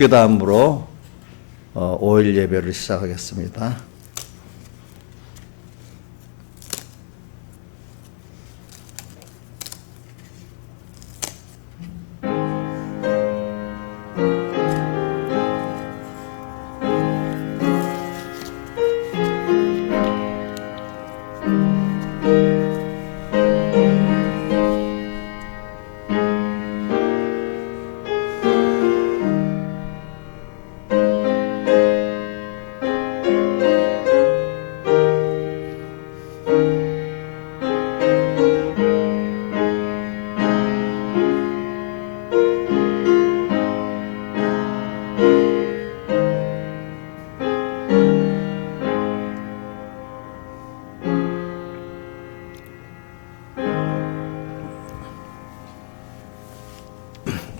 그 다음으로 5일 예배를 시작하겠습니다.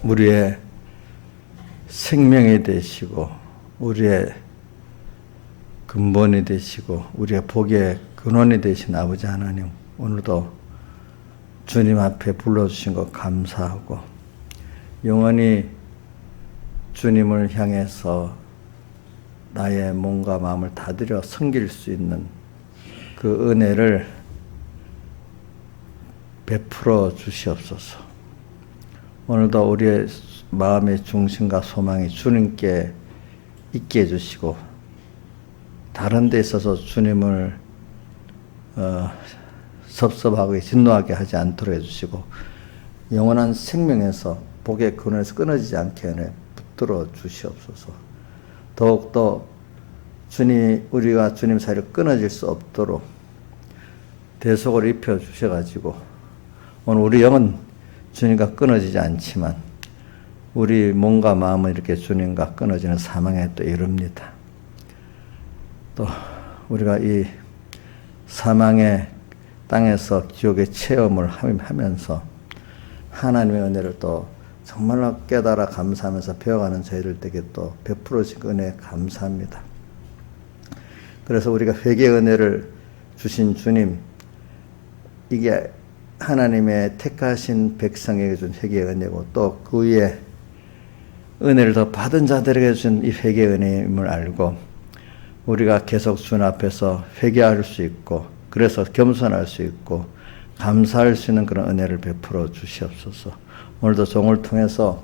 우리의 생명이 되시고 우리의 근본이 되시고 우리의 복의 근원이 되신 아버지 하나님, 오늘도 주님 앞에 불러주신 것 감사하고 영원히 주님을 향해서 나의 몸과 마음을 다드려 섬길 수 있는 그 은혜를 베풀어 주시옵소서. 오늘도 우리의 마음의 중심과 소망이 주님께 있게 해주시고 다른 데 있어서 주님을 섭섭하고 진노하게 하지 않도록 해주시고 영원한 생명에서 복의 근원에서 끊어지지 않게 붙들어 주시옵소서. 더욱더 우리가 주님 사이로 끊어질 수 없도록 대속을 입혀 주셔가지고 오늘 우리 영은 주님과 끊어지지 않지만 우리 몸과 마음은 이렇게 주님과 끊어지는 사망에 또 이릅니다. 또 우리가 이 사망의 땅에서 지옥의 체험을 하면서 하나님의 은혜를 또 정말로 깨달아 감사하면서 배워가는 저희들에게 또 베풀어 주신 은혜에 감사합니다. 그래서 우리가 회개의 은혜를 주신 주님, 이게 하나님의 택하신 백성에게 준 회개의 은혜고 또 그 위에 은혜를 더 받은 자들에게 준 이 회개의 은혜임을 알고 우리가 계속 주님 앞에서 회개할 수 있고 그래서 겸손할 수 있고 감사할 수 있는 그런 은혜를 베풀어 주시옵소서. 오늘도 종을 통해서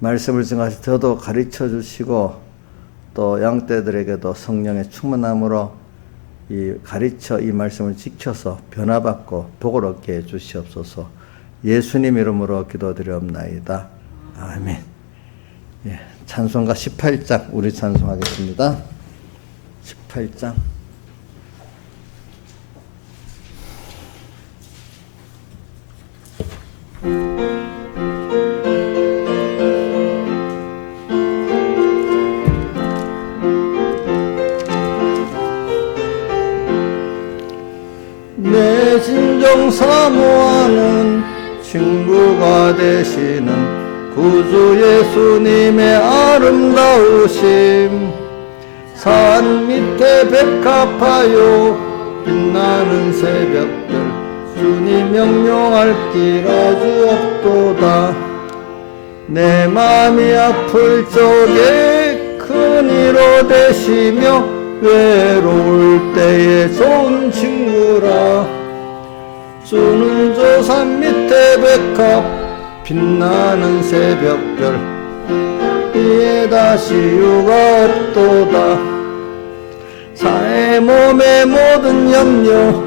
말씀을 증하시 더도 가르쳐 주시고 또 양떼들에게도 성령의 충만함으로 이 말씀을 지켜서 변화받고 복을 얻게 해 주시옵소서. 예수님 이름으로 기도드리옵나이다. 아멘. 예, 찬송가 18장 우리 찬송하겠습니다. 18장. 내 진정 사모하는 친구가 되시는 구주 예수님의 아름다우심, 산 밑에 백합하여 빛나는 새벽별 주님 명령할 길 아주 없도다. 내 마음이 아플 적에 큰 위로 되시며 외로울 때에 좋은 친구라. 주는 저 산 밑에 백합 빛나는 새벽별 이에 다시 유가 없도다. 사의 몸의 모든 염려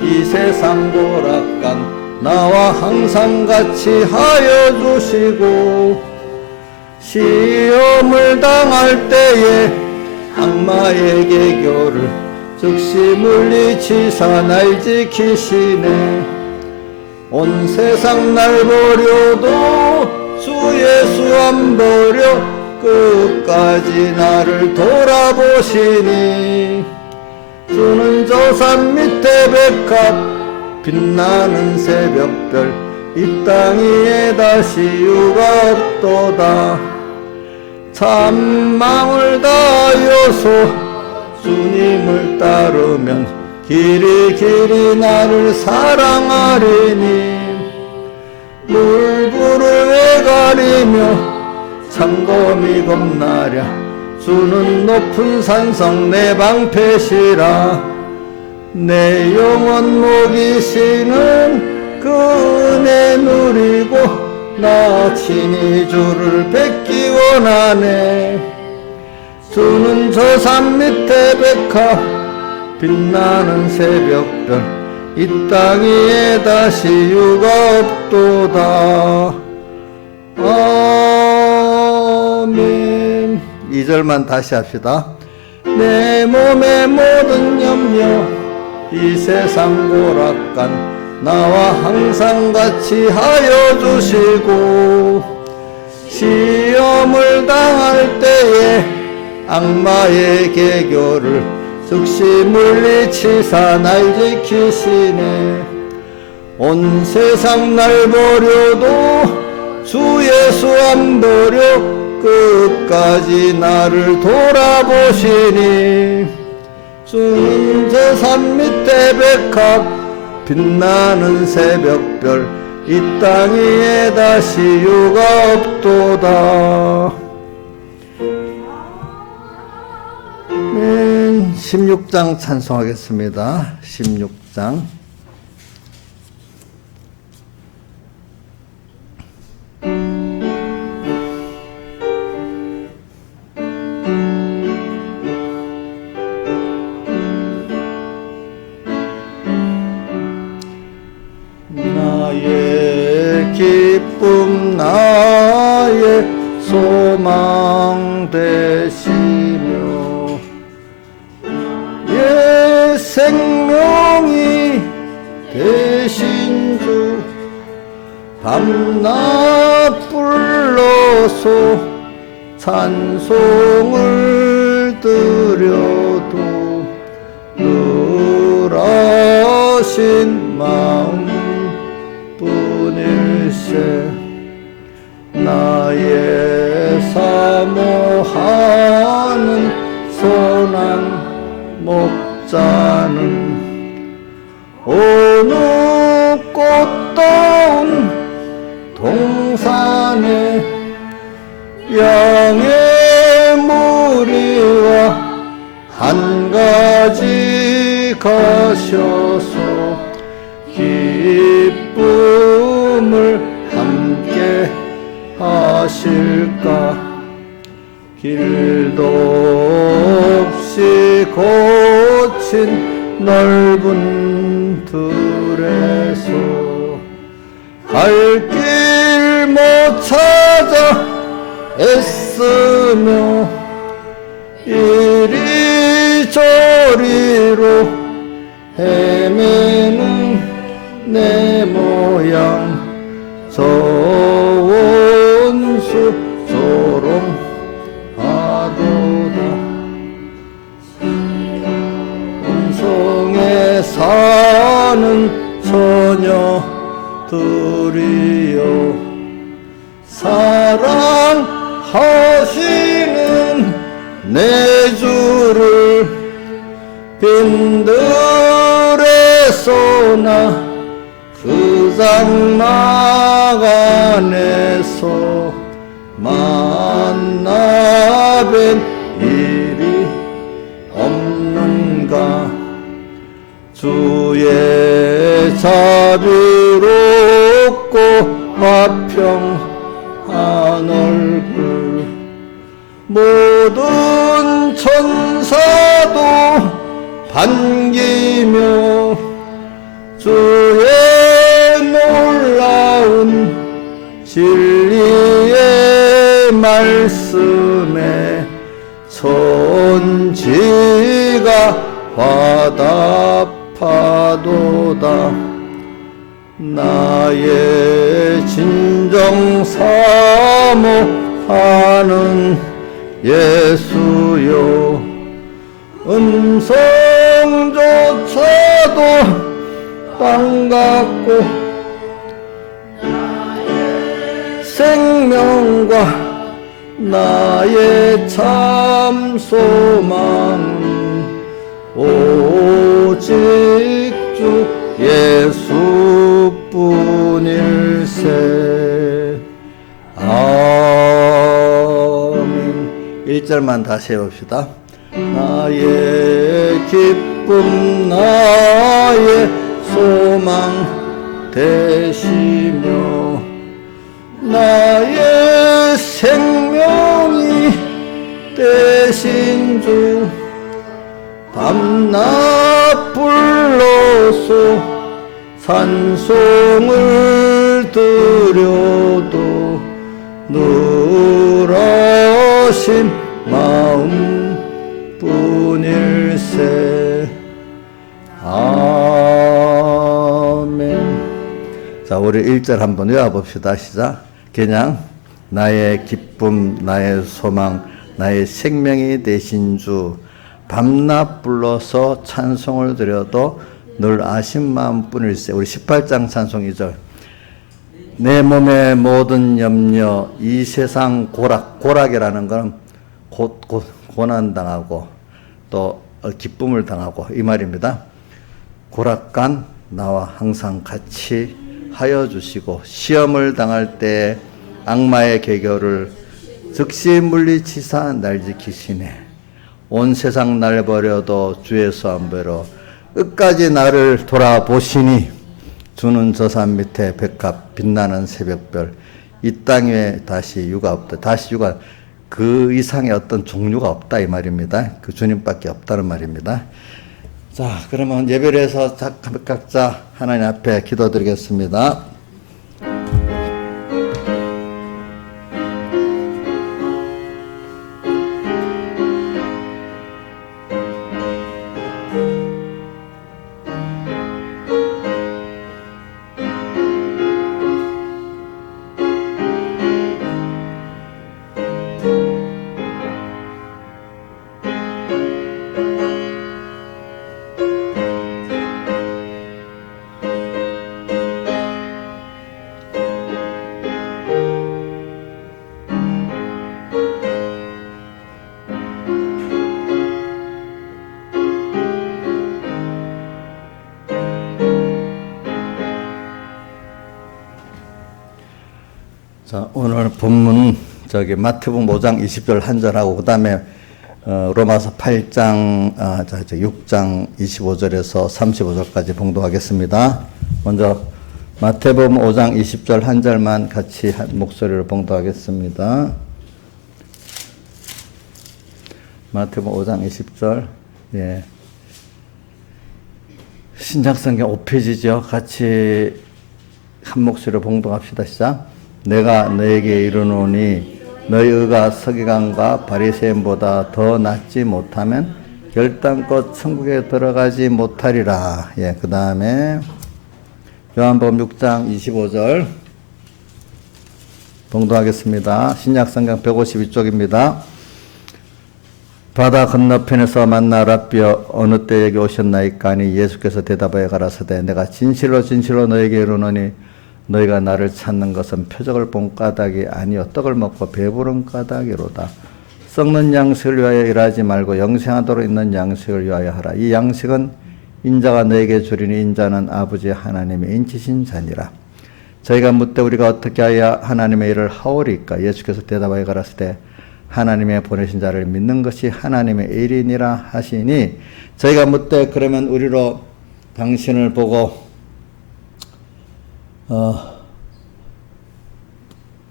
이 세상 고락간 나와 항상 같이 하여 주시고 시험을 당할 때에 악마의 계교를 즉시 물리치사 날 지키시네. 온 세상 날 버려도 주 예수 안 버려 끝까지 나를 돌아보시니. 주는 저 산 밑에 백합 빛나는 새벽별 이 땅 위에 다시 유가 없도다. 참망을 다하여서 주님을 따르면 길이 나를 사랑하리니. 물불을 왜 가리며 창검이 겁나랴. 주는 높은 산성 내 방패시라. 내 영혼 목이시는 그 은혜 누리고 나 친히 주를 뵙기 원하네. 주는 저 산 밑에 백합 빛나는 새벽별 이 땅 위에 다시 유가 없도다. 아멘. 2절만 다시 합시다. 내 몸의 모든 염려 이 세상 고락간 나와 항상 같이 하여 주시고 시험을 당할 때에 악마의 계교를 즉시 물리치사 날 지키시네. 온 세상 날 버려도 주 예수 안 버려 끝까지 나를 돌아보시니. 주는 저 산 밑에 백합 빛나는 새벽별 이 땅 위에 다시 유가 없도다. 16장 찬송하겠습니다. 16장. 나의 기쁨 나의 소망 되시며 예 생명이 되신 주 밤낮 불러서 찬송을 드려도 늘 하신 마음 뿐일세. 나의 사모하는 선한 목자는 어느 꽃다운 동산에 양의 무리와 한 가지 가셔서 기쁨을 함께 하실까. 길도 없이 고친 넓은 들에서 갈 길 못 찾아 애쓰며 이리저리로 헤매는 내 모양 저 원수 조롱하도다. 음성에 사는 처녀들이여 사랑하시는 내 주를 빈들에서나 그 장막 안에서 만나 뵌 일이 없는가. 주의 자비롭고 화평한 얼굴 모든 천사도 반기며 주의 놀라운 진리의 말씀에 천지가 화답하도다. 나의 진정 사모하는 예수여 음성조차도 반갑고 생명과 나의 참 소망은 오직 주 예수뿐일세. 아멘. 1절만 다시 해봅시다. 나의 기쁨 나의 소망 되시며 나의 생명이 되신 주 밤낮 불러서 찬송을 드려도 늘어신 마음 뿐일세. 아멘. 자, 우리 1절 한번 외워봅시다. 시작. 그냥 나의 기쁨 나의 소망 나의 생명이 되신 주 밤낮 불러서 찬송을 드려도 늘 아신 마음뿐일세. 우리 18장 찬송 2절. 내 몸의 모든 염려 이 세상 고락이라는 건 고난당하고 또 기쁨을 당하고 이 말입니다. 고락간 나와 항상 같이 하여 주시고 시험을 당할 때 악마의 계교를 즉시 물리치사 날 지키시네. 온 세상 날 버려도 주의 수함배로 끝까지 나를 돌아보시니 주는 저 산 밑에 백합 빛나는 새벽별 이 땅 위에 다시 유가 없다. 다시 유가 그 이상의 어떤 종류가 없다 이 말입니다. 그 주님밖에 없다는 말입니다. 자, 그러면 예배를 해서 각자 하나님 앞에 기도드리겠습니다. 자, 오늘 본문 마태복음 5장 20절 한 절하고 그 다음에 로마서 8장 6장 25절에서 35절까지 봉독하겠습니다. 먼저 마태복음 5장 20절 한 절만 같이 한 목소리로 봉독하겠습니다. 마태복음 5장 20절. 예. 신약성경 5페이지죠. 같이 한 목소리로 봉독합시다. 시작. 내가 너에게 이르노니 너희 의가 서기관과 바리새인보다 더 낫지 못하면 결단코 천국에 들어가지 못하리라. 예, 그 다음에 요한복음 6장 25절 봉독하겠습니다. 신약성경 152쪽입니다. 바다 건너편에서 만나 랍비여 어느 때 여기 오셨나이까 하니 예수께서 대답하여 가라사대 내가 진실로 진실로 너에게 이르노니 너희가 나를 찾는 것은 표적을 본 까닭이 아니요 떡을 먹고 배부른 까닭이로다. 썩는 양식을 위하여 일하지 말고 영생하도록 있는 양식을 위하여 하라. 이 양식은 인자가 너에게 주리니 인자는 아버지 하나님의 인치신 자니라. 저희가 묻되 우리가 어떻게 하여 하나님의 일을 하오리까? 예수께서 대답하여 가라사대 하나님의 보내신 자를 믿는 것이 하나님의 일이니라 하시니 저희가 묻되 그러면 우리로 당신을 보고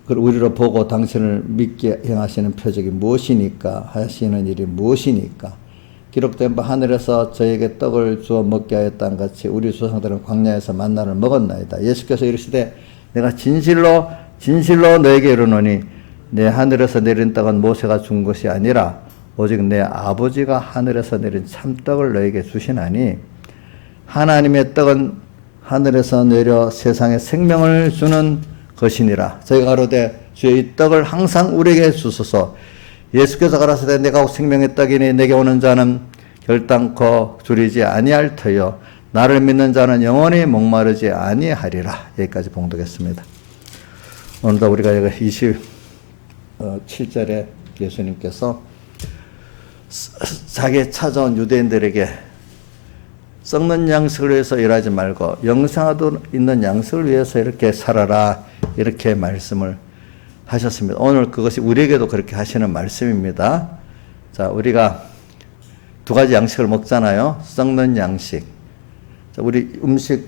우리로 보고 당신을 믿게 행하시는 표적이 무엇이니까 하시는 일이 무엇이니까 기록된 바 하늘에서 저에게 떡을 주어 먹게 하였다는 같이 우리 조상들은 광야에서 만나를 먹었나이다. 예수께서 이르시되 내가 진실로 진실로 너에게 이르노니 내 하늘에서 내린 떡은 모세가 준 것이 아니라 오직 내 아버지가 하늘에서 내린 참떡을 너에게 주시나니 하나님의 떡은 하늘에서 내려 세상에 생명을 주는 것이니라. 저희가 가로되 주의 이 떡을 항상 우리에게 주소서. 예수께서 가라사대 내가 생명의 떡이니 내게 오는 자는 결단코 줄이지 아니할 터요 나를 믿는 자는 영원히 목마르지 아니하리라. 여기까지 봉독했습니다. 오늘도 우리가 27절에 예수님께서 자기의 찾아온 유대인들에게 썩는 양식을 위해서 일하지 말고 영생하도록 있는 양식을 위해서 이렇게 살아라 이렇게 말씀을 하셨습니다. 오늘 그것이 우리에게도 그렇게 하시는 말씀입니다. 자, 우리가 두 가지 양식을 먹잖아요. 썩는 양식. 자, 우리 음식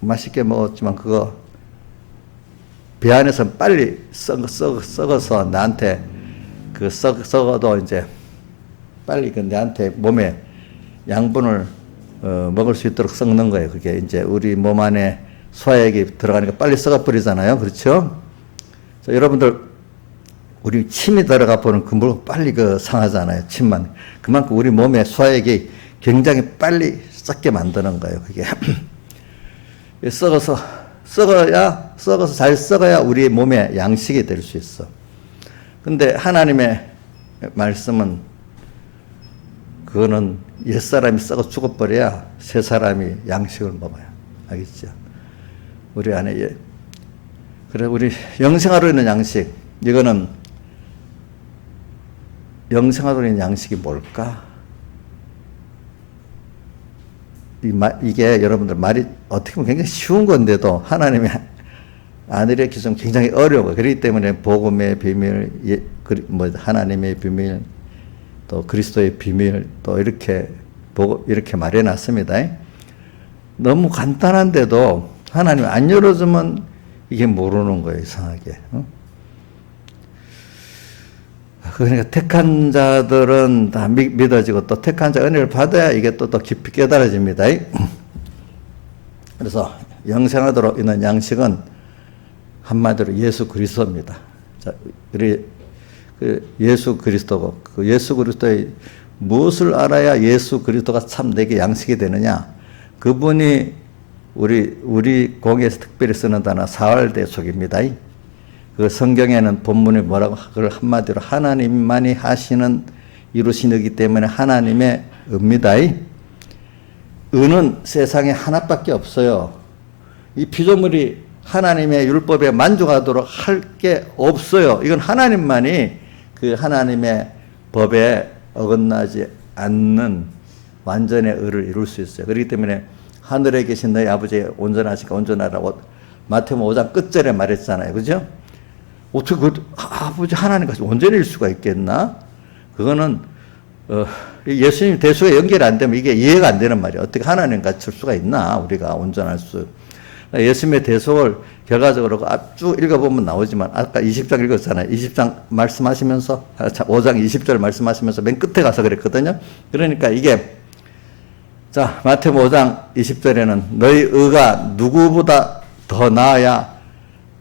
맛있게 먹었지만 그거 배 안에서 빨리 썩어서 나한테 썩어도 이제 빨리 내한테 몸에 양분을 먹을 수 있도록 썩는 거예요. 그게 이제 우리 몸 안에 소화액이 들어가니까 빨리 썩어버리잖아요. 그렇죠? 자, 여러분들 우리 침이 들어가 보는 그 물 빨리 상하잖아요. 침만. 그만큼 우리 몸에 소화액이 굉장히 빨리 썩게 만드는 거예요. 그게 썩어서 잘 썩어야 우리 몸에 양식이 될 수 있어. 근데 하나님의 말씀은 그거는 옛사람이 썩어 죽어버려야 새 사람이 양식을 먹어요. 알겠죠? 우리 안에 그래 우리 영생하로 있는 양식, 이거는 영생하로 있는 양식이 뭘까? 이게 여러분들 말이 어떻게 보면 굉장히 쉬운 건데도 하나님의 안으려 기준 굉장히 어려워요. 그렇기 때문에 복음의 비밀, 하나님의 비밀, 또 그리스도의 비밀, 또 이렇게 말해놨습니다. 너무 간단한데도 하나님 안 열어주면 이게 모르는 거예요, 이상하게. 그러니까 택한 자들은 다 믿어지고 또 택한 자 은혜를 받아야 이게 또 깊이 깨달아집니다. 그래서 영생하도록 있는 양식은 한마디로 예수 그리스도입니다. 자, 우리 예수 그리스도고 그 예수 그리스도의 무엇을 알아야 예수 그리스도가 참 내게 양식이 되느냐? 그분이 우리 공예에서 특별히 쓰는 단어 사활대속입니다. 그 성경에는 본문에 뭐라고 그걸 한마디로 하나님만이 하시는 이루시기 때문에 하나님의 의입니다. 의는 세상에 하나밖에 없어요. 이 피조물이 하나님의 율법에 만족하도록 할 게 없어요. 이건 하나님만이 그 하나님의 법에 어긋나지 않는 완전의 의를 이룰 수 있어요. 그렇기 때문에 하늘에 계신 너희 아버지 온전하시니까 온전하라고 마태복음 5장 끝절에 말했잖아요. 그죠? 어떻게 아버지 하나님같이 온전일 수가 있겠나? 그거는 예수님 대수가 연결이 안 되면 이게 이해가 안 되는 말이에요. 어떻게 하나님 같을 수가 있나? 우리가 온전할 수. 예수님의 대속을 결과적으로 쭉 읽어보면 나오지만 아까 20장 읽었잖아요. 20장 말씀하시면서 5장 20절 말씀하시면서 맨 끝에 가서 그랬거든요. 그러니까 이게 자 마태복음 5장 20절에는 너희 의가 누구보다 더 나아야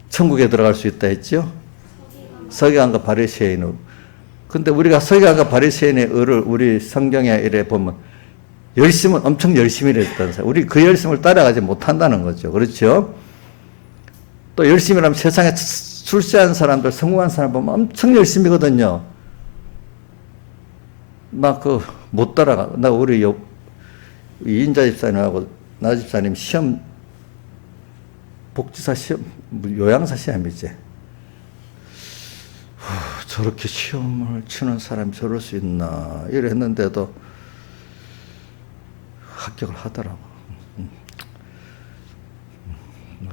천국에 들어갈 수 있다 했죠. 서기관과 바리새인의. 근데 우리가 서기관과 바리새인의 의를 우리 성경에 이래 보면 엄청 열심히 했다는 사람. 우리 그 열심을 따라가지 못한다는 거죠. 그렇죠? 또 열심히라면 세상에 출세한 사람들, 성공한 사람 보면 엄청 열심히거든요. 못 따라가. 우리 이인자 집사님하고 나 집사님 시험, 복지사 시험, 요양사 시험이지. 저렇게 시험을 치는 사람이 저럴 수 있나. 이랬는데도 합격을 하더라고.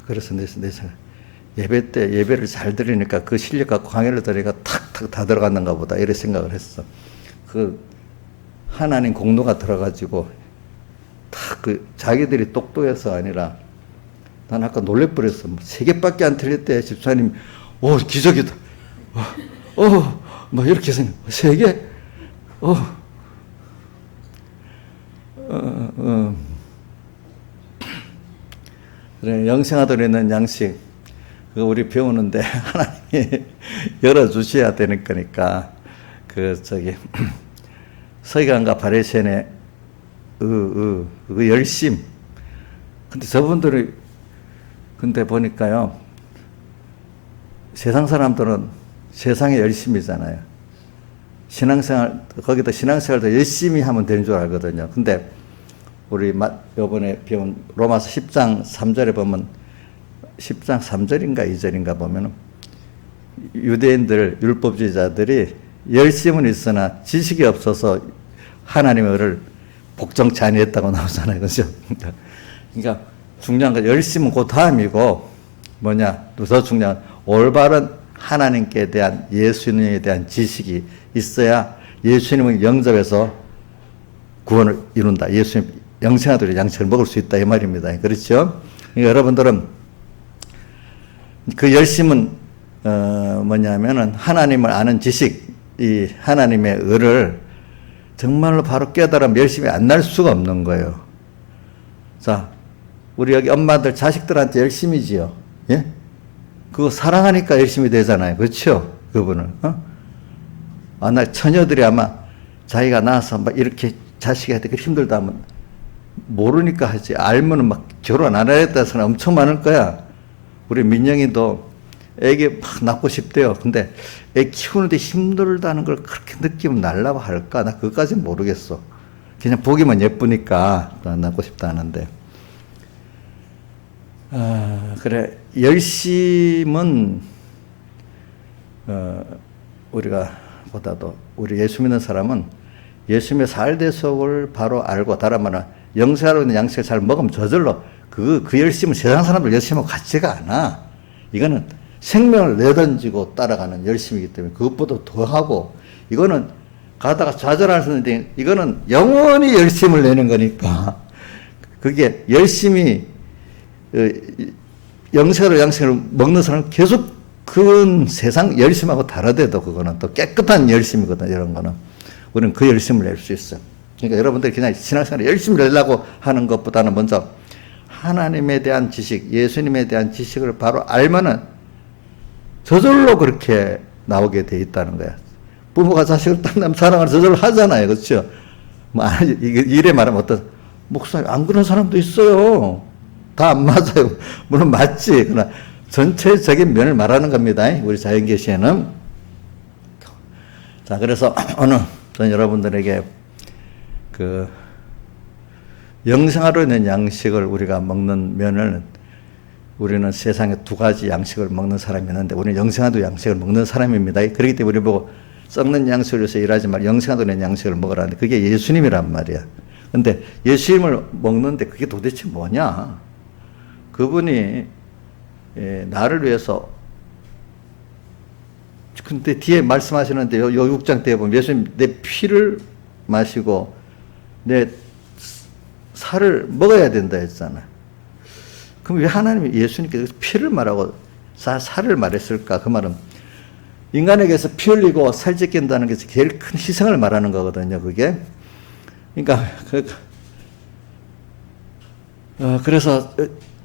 그래서 내 예배 때 예배를 잘 드리니까 그 실력 갖고 강의를 들으니까 탁탁 다 들어갔는가 보다. 이렇게 생각을 했어. 하나님 공로가 들어가지고 자기들이 똑똑해서 아니라 난 아까 놀래버렸어. 3개밖에 안 틀렸대. 집사님, 기적이다. 이렇게 생각. 3개? 그래, 영생하도록 있는 양식, 그거 우리 배우는데 하나님이 열어주셔야 되는 거니까, 서기관과 바리새인의 그 열심. 근데 저분들이, 근데 보니까요, 세상 사람들은 세상의 열심이잖아요. 거기다 신앙생활도 열심히 하면 되는 줄 알거든요. 근데 우리 요번에 배운 로마서 10장 3절에 보면 10장 3절인가 2절인가 보면 유대인들 율법주의자들이 열심은 있으나 지식이 없어서 하나님의 의를 복종치 아니했다고 나오잖아요. 그죠? 그러니까 중요한 건 열심은 그 다음이고 더 중요한 올바른 하나님께 대한 예수님에 대한 지식이 있어야 예수님을 영접해서 구원을 이룬다. 예수님 영생하도록 양식을 먹을 수 있다 이 말입니다. 그렇죠? 그러니까 여러분들은 그 열심은 뭐냐면은 하나님을 아는 지식, 이 하나님의 의를 정말로 바로 깨달으면 열심히 안 날 수가 없는 거예요. 자, 우리 여기 엄마들 자식들한테 열심이지요. 예? 그거 사랑하니까 열심히 되잖아요. 그렇죠? 그분은. 나 처녀들이 아마 자기가 낳아서 막 이렇게 자식한테 힘들다 하면 모르니까 하지. 알면은 막 결혼 안 하겠다 사람 엄청 많을 거야. 우리 민영이도 애기 막 낳고 싶대요. 근데 애 키우는데 힘들다는 걸 그렇게 느끼면 날라고 할까? 나 그것까지는 모르겠어. 그냥 보기만 예쁘니까 낳고 싶다 하는데. 그래. 열심은, 우리가 보다도, 우리 예수 믿는 사람은 예수님의 살대속을 바로 알고, 다른 말은 영생하러 있는 양식을 잘 먹으면 저절로 그 열심은 세상 사람들 열심하고 같지가 않아. 이거는 생명을 내던지고 따라가는 열심이기 때문에 그것보다 더 하고, 이거는 가다가 좌절하는데 이거는 영원히 열심을 내는 거니까 그게 열심히 영생으로 양식을 먹는 사람은 계속 그건 세상 열심하고 다르대도 그거는 또 깨끗한 열심이거든. 이런 거는 우리는 그 열심을 낼 수 있어요. 그러니까 여러분들이 그냥 신앙생활에 열심히 내려고 하는 것보다는 먼저 하나님에 대한 지식, 예수님에 대한 지식을 바로 알면은 저절로 그렇게 나오게 돼 있다는 거야. 부모가 자식을 딱 나면 사랑을 저절로 하잖아요. 그렇죠? 뭐, 이래 말하면 어떤, 목사님, 안 그런 사람도 있어요. 다 안 맞아요. 물론 맞지. 그러나 전체적인 면을 말하는 겁니다. 우리 자연계시에는. 자, 그래서 오늘 전 여러분들에게 그 영생하러 있는 양식을 우리가 먹는 면을 우리는 세상에 두 가지 양식을 먹는 사람이 있는데 우리는 영생하도 양식을 먹는 사람입니다. 그렇기 때문에 우리 보고 썩는 양식을 위해서 일하지 말고 영생하도 있는 양식을 먹으라는데 그게 예수님이란 말이야. 근데 예수님을 먹는데 그게 도대체 뭐냐? 그분이 나를 위해서 근데 뒤에 말씀하시는데 요 6장 때 보면 예수님 내 피를 마시고 내 살을 먹어야 된다 했잖아. 그럼 왜 하나님이 예수님께서 피를 말하고 살을 말했을까? 그 말은 인간에게서 피 흘리고 살찌 낀다는 게 제일 큰 희생을 말하는 거거든요. 그게. 그러니까 그래서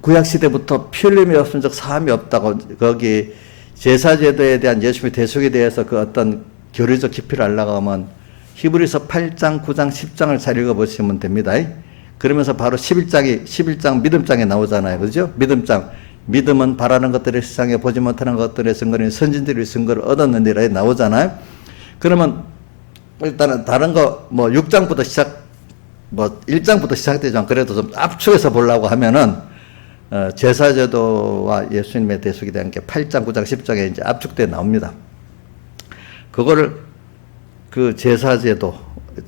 구약시대부터 피 흘림이 없은 적 사함이 없다고 거기 제사제도에 대한 예수님의 대속에 대해서 그 어떤 교리적 깊이를 알려고 하면 히브리서 8장, 9장, 10장을 잘 읽어보시면 됩니다. 그러면서 바로 11장 믿음장에 나오잖아요. 그죠? 믿음장. 믿음은 바라는 것들의 세상에 보지 못하는 것들의 증거는 선진들의 증거를 얻었는데라 나오잖아요. 그러면 일단은 다른 거 뭐 6장부터 1장부터 시작되죠. 그래도 좀 압축해서 보려고 하면은 제사제도와 예수님의 대속에 대한 게 8장, 9장, 10장에 이제 압축돼 나옵니다. 그거를 그 제사제도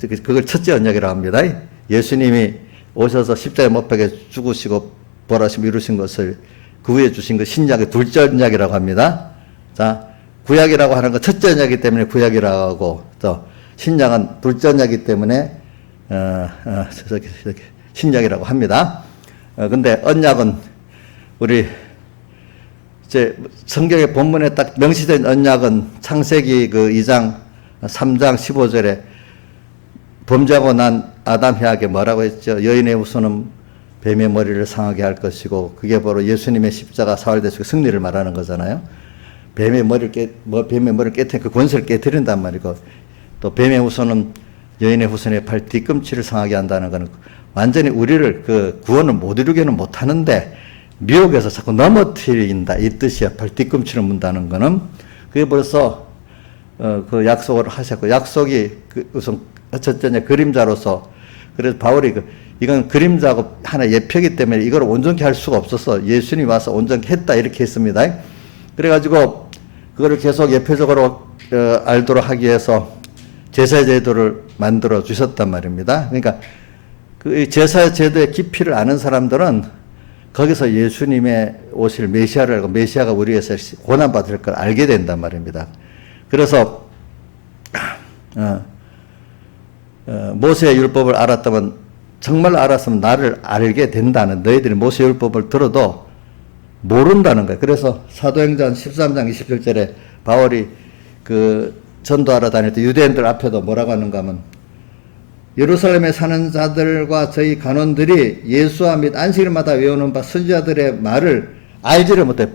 그걸 첫째 언약이라고 합니다. 예수님이 오셔서 십자가에 못 박혀 죽으시고 부활하시고 이루신 것을 그 후에 주신 그 신약의 둘째 언약이라고 합니다. 자, 구약이라고 하는 건 첫째 언약이기 때문에 구약이라고 하고 또 신약은 둘째 언약이기 때문에 신약이라고 합니다. 근데 언약은 우리 이제 성경의 본문에 딱 명시된 언약은 창세기 그 2장 3장 15절에 범죄하고 난 아담 해에게 뭐라고 했죠? 여인의 후손은 뱀의 머리를 상하게 할 것이고 그게 바로 예수님의 십자가 사활대속의 승리를 말하는 거잖아요. 뱀의 머리를 깨뜨린 그 권세를 깨뜨린단 말이고 또 뱀의 후손은 여인의 후손의 발 뒤꿈치를 상하게 한다는 것은 완전히 우리를 그 구원을 못 이루게는 못하는데 미혹에서 자꾸 넘어뜨린다 이 뜻이야. 발 뒤꿈치를 문다는 거는 그게 벌써 그 약속을 하셨고 약속이 그 우선 첫째 그림자로서 그래서 바울이 이건 그림자고 하나 예표이기 때문에 이걸 온전히 할 수가 없어서 예수님이 와서 온전히 했다 이렇게 했습니다. 그래가지고 그거를 계속 예표적으로 알도록 하기 위해서 제사제도를 만들어 주셨단 말입니다. 그러니까 그 제사제도의 깊이를 아는 사람들은 거기서 예수님의 오실 메시아를 알고 메시아가 우리 위해서 고난받을 걸 알게 된단 말입니다. 그래서 모세의 율법을 알았다면 정말 알았으면 나를 알게 된다는, 너희들이 모세의 율법을 들어도 모른다는 거예요. 그래서 사도행전 13장 27절에 바울이 그 전도하러 다닐 때 유대인들 앞에도 뭐라고 하는가 하면, 예루살렘에 사는 자들과 저희 간원들이 예수와 및 안식일마다 외우는 바 선지자들의 말을 알지를 못해.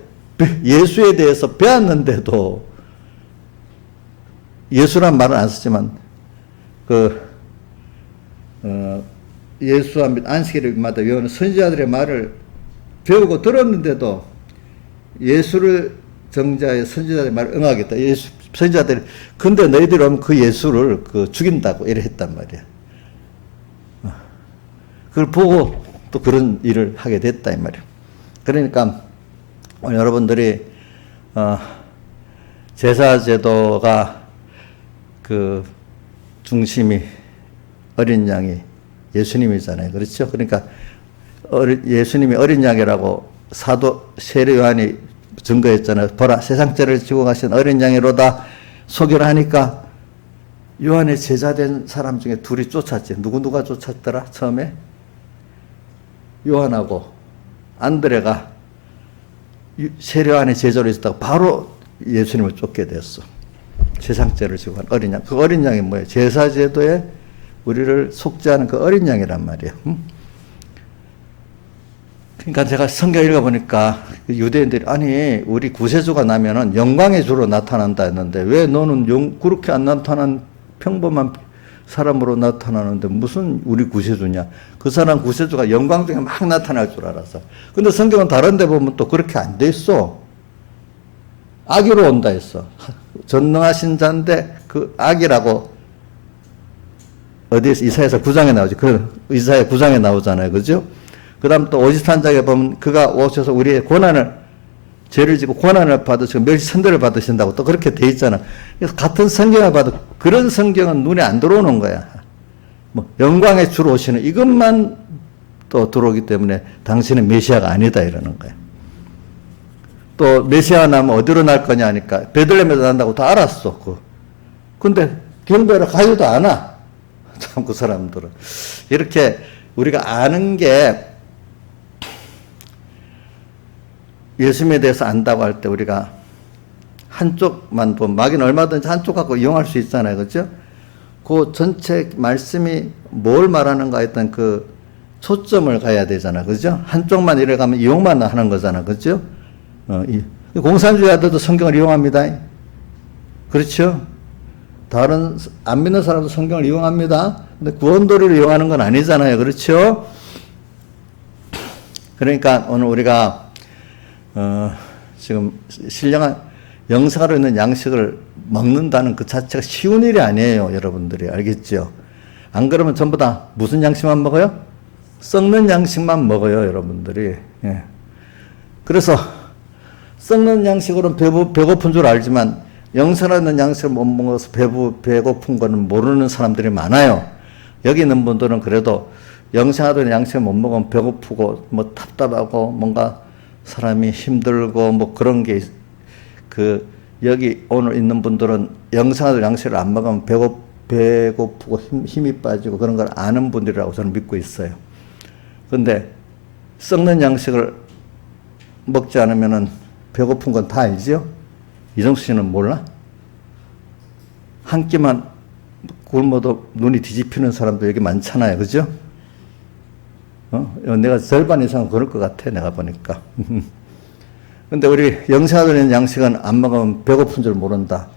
예수에 대해서 배웠는데도, 예수란 말은 안 쓰지만 예수와 및 안식일마다 외우는 선지자들의 말을 배우고 들었는데도 예수를 정자의 선지자들의 말을 응하겠다. 예수 선지자들이, 근데 너희들이 오면 그 예수를 죽인다고 이래 했단 말이야. 그걸 보고 또 그런 일을 하게 됐다 이 말이야. 그러니까 오늘 여러분들이 제사제도가 그 중심이 어린 양이 예수님이잖아요. 그렇죠? 그러니까 예수님이 어린 양이라고 사도 세례 요한이 증거했잖아요. 보라, 세상 죄를 지고 가신 어린 양이로다 소개를 하니까 요한의 제자된 사람 중에 둘이 쫓았지. 누가 쫓았더라? 처음에 요한하고 안드레가 세례 요한의 제자로 있었다고 바로 예수님을 쫓게 됐어. 세상 죄를 지고 간 어린 양. 그 어린 양이 뭐예요? 제사제도에 우리를 속죄하는 그 어린 양이란 말이에요. 그러니까 제가 성경 읽어보니까 유대인들이, 아니 우리 구세주가 나면은 영광의 주로 나타난다 했는데 왜 너는 그렇게 안 나타난 평범한 사람으로 나타나는데 무슨 우리 구세주냐? 그 사람 구세주가 영광 중에 막 나타날 줄 알았어. 근데 성경은 다른 데 보면 또 그렇게 안 돼 있어. 악으로 온다 했어. 전능하신 자인데 그 악이라고 어디에서 이사야서 9장에 나오지. 그 이사야 9장에 나오잖아요. 그죠? 그 다음 또 오지탄장에 보면 그가 오셔서 우리의 고난을, 죄를 지고 고난을 받으시고 멸시 선대를 받으신다고 또 그렇게 돼 있잖아. 그래서 같은 성경을 봐도 그런 성경은 눈에 안 들어오는 거야. 뭐 영광의 주로 오시는 이것만 또 들어오기 때문에 당신은 메시아가 아니다 이러는 거야. 또 메시아 나면 어디로 날 거냐 하니까 베들레헴에서 난다고 다 알았어. 근데 경배하러 가지도 않아. 참 그 사람들은. 이렇게 우리가 아는 게, 예수님에 대해서 안다고 할 때 우리가 한쪽만 보면 마귀는 얼마든지 한쪽 갖고 이용할 수 있잖아요. 그죠? 그 전체 말씀이 뭘 말하는가 했던 그 초점을 가야 되잖아. 그죠? 한쪽만 이래 가면 이용만 하는 거잖아. 그죠? 공산주의자들도 성경을 이용합니다. 그렇죠? 다른 안 믿는 사람도 성경을 이용합니다. 근데 구원도리를 이용하는 건 아니잖아요. 그렇죠? 그러니까 오늘 우리가 지금 신령한 영사로 있는 양식을 먹는다는 그 자체가 쉬운 일이 아니에요. 여러분들이 알겠죠? 안 그러면 전부 다 무슨 양식만 먹어요? 썩는 양식만 먹어요. 여러분들이. 예. 그래서 썩는 양식으로는 배고픈 줄 알지만 영생하는 양식을 못 먹어서 배고픈 거는 모르는 사람들이 많아요. 여기 있는 분들은 그래도 영생하던 양식을 못 먹으면 배고프고 뭐 답답하고 뭔가 사람이 힘들고 뭐 그런 게, 여기 오늘 있는 분들은 영생하던 양식을 안 먹으면 배고프고 힘이 빠지고 그런 걸 아는 분들이라고 저는 믿고 있어요. 근데 썩는 양식을 먹지 않으면은 배고픈 건 다 알죠? 이정수 씨는 몰라? 한 끼만 굶어도 눈이 뒤집히는 사람도 여기 많잖아요. 그죠? 내가 절반 이상은 그럴 것 같아. 내가 보니까. 근데 우리 영생하던 양식은 안 먹으면 배고픈 줄 모른다.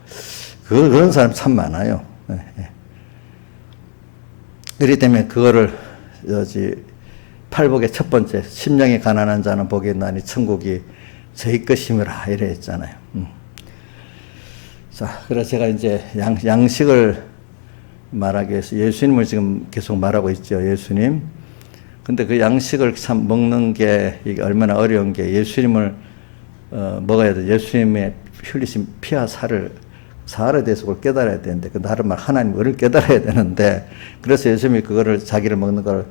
그런 사람 참 많아요. 그렇기 때문에 그거를 팔복의 첫 번째, 심령이 가난한 자는 복이 있나니 천국이 저희 것임이라 이래 했잖아요. 자, 그래서 제가 이제 양식을 말하기 위해서 예수님을 지금 계속 말하고 있죠. 예수님. 근데 그 양식을 참 먹는 게 이게 얼마나 어려운 게, 예수님을 먹어야 돼. 예수님의 흘리신 피와 사활에 대해서 그걸 깨달아야 되는데, 그 다른 말 하나님을 깨달아야 되는데, 그래서 예수님이 그거를 자기를 먹는 걸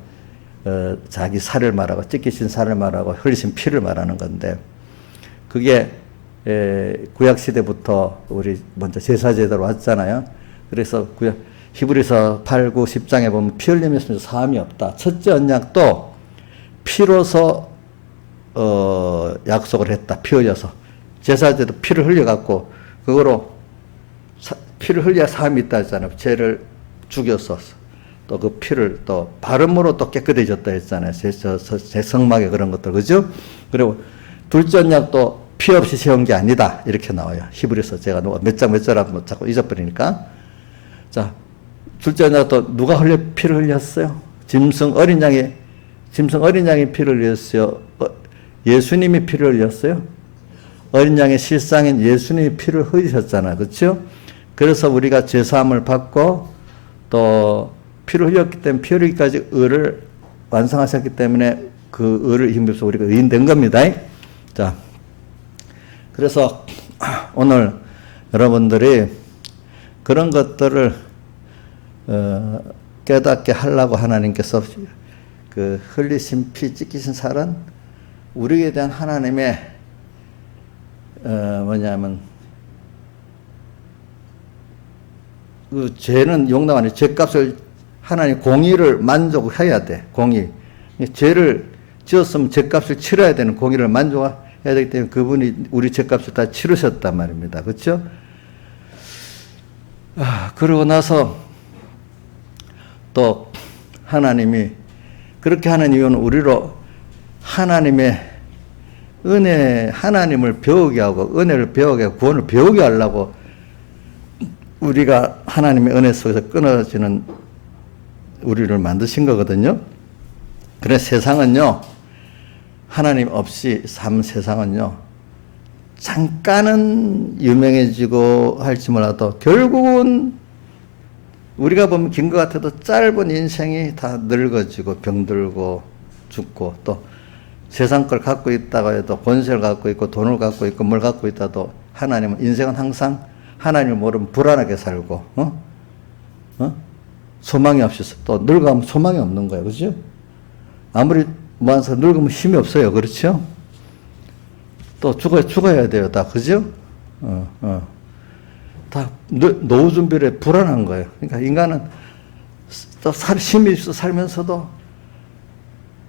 자기 살을 말하고 찢기신 살을 말하고 흘리신 피를 말하는 건데, 그게 구약 시대부터 우리 먼저 제사제도로 왔잖아요. 그래서 히브리서 8, 9, 10장에 보면 피 흘림이 없으면 사함이 없다. 첫째 언약도 피로서 약속을 했다. 피 흘려서. 제사제도 피를 흘려갖고 그거로 피를 흘려야 사함이 있다 했잖아요. 죄를 죽여서 또 그 피를 또 발음으로 또 깨끗해졌다 했잖아요. 제 성막에 그런 것들, 그죠? 그리고 둘째 언약도 피 없이 세운 게 아니다, 이렇게 나와요. 히브리서 제가 몇 장 몇 절하고 자꾸 잊어버리니까. 자, 둘째 언약도 누가 피를 흘렸어요? 짐승 어린 양이 피를 흘렸어요? 예수님이 피를 흘렸어요? 어린 양의 실상인 예수님이 피를 흘리셨잖아요. 그렇죠? 그래서 우리가 죄사함을 받고 또 피를 흘렸기 때문에 피 흘리기까지 의를 완성하셨기 때문에 그 의를 힘입어서 우리가 의인된 겁니다. 자, 그래서 오늘 여러분들이 그런 것들을 깨닫게 하려고 하나님께서 그 흘리신 피, 찢기신 살은 우리에 대한 하나님의 뭐냐면 그 죄는 용납 안 해. 죄값을 하나님 공의를 만족해야 돼. 공의. 죄를 지었으면 죄값을 치러야 되는 공의를 만족해야 되기 때문에 그분이 우리 죄값을 다 치르셨단 말입니다. 그렇죠? 그러고 나서 또 하나님이 그렇게 하는 이유는 우리로 하나님의 은혜, 하나님을 배우게 하고 은혜를 배우게 하고 구원을 배우게 하려고 우리가 하나님의 은혜 속에서 끊어지는 우리를 만드신 거거든요. 그래서 세상은요, 하나님 없이 삶 세상은요, 잠깐은 유명해지고 할지 몰라도 결국은 우리가 보면 긴 것 같아도 짧은 인생이 다 늙어지고 병들고 죽고 또 세상 걸 갖고 있다고 해도 권세를 갖고 있고 돈을 갖고 있고 뭘 갖고 있다도 하나님은 인생은 항상 하나님을 모르면 불안하게 살고 소망이 없이 또 늙어가면 소망이 없는 거예요. 그렇죠? 아무리 모아서 늙으면 힘이 없어요. 그렇죠? 또 죽어야 돼요. 다. 그죠? 다 노후 준비를 불안한 거예요. 그러니까 인간은 또 힘이 있어 살면서도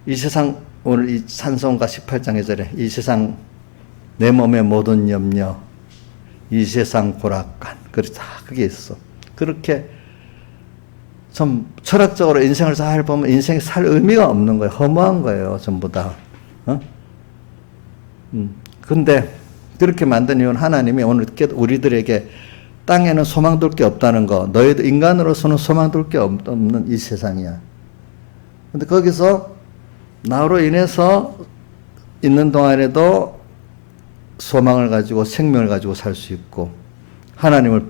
이 세상, 오늘 이 찬송가 18장 2절에 이 세상 내 몸의 모든 염려, 이 세상 고락간, 다 그게 있어. 그렇게 좀 철학적으로 인생을 잘 보면 인생이 살 의미가 없는 거예요. 허무한 거예요. 전부 다. 근데 그렇게 만든 이유는 하나님이 오늘 우리들에게 땅에는 소망 둘 게 없다는 거, 너희들 인간으로서는 소망 둘 게 없는 이 세상이야. 근데 거기서 나로 인해서 있는 동안에도 소망을 가지고 생명을 가지고 살 수 있고 하나님을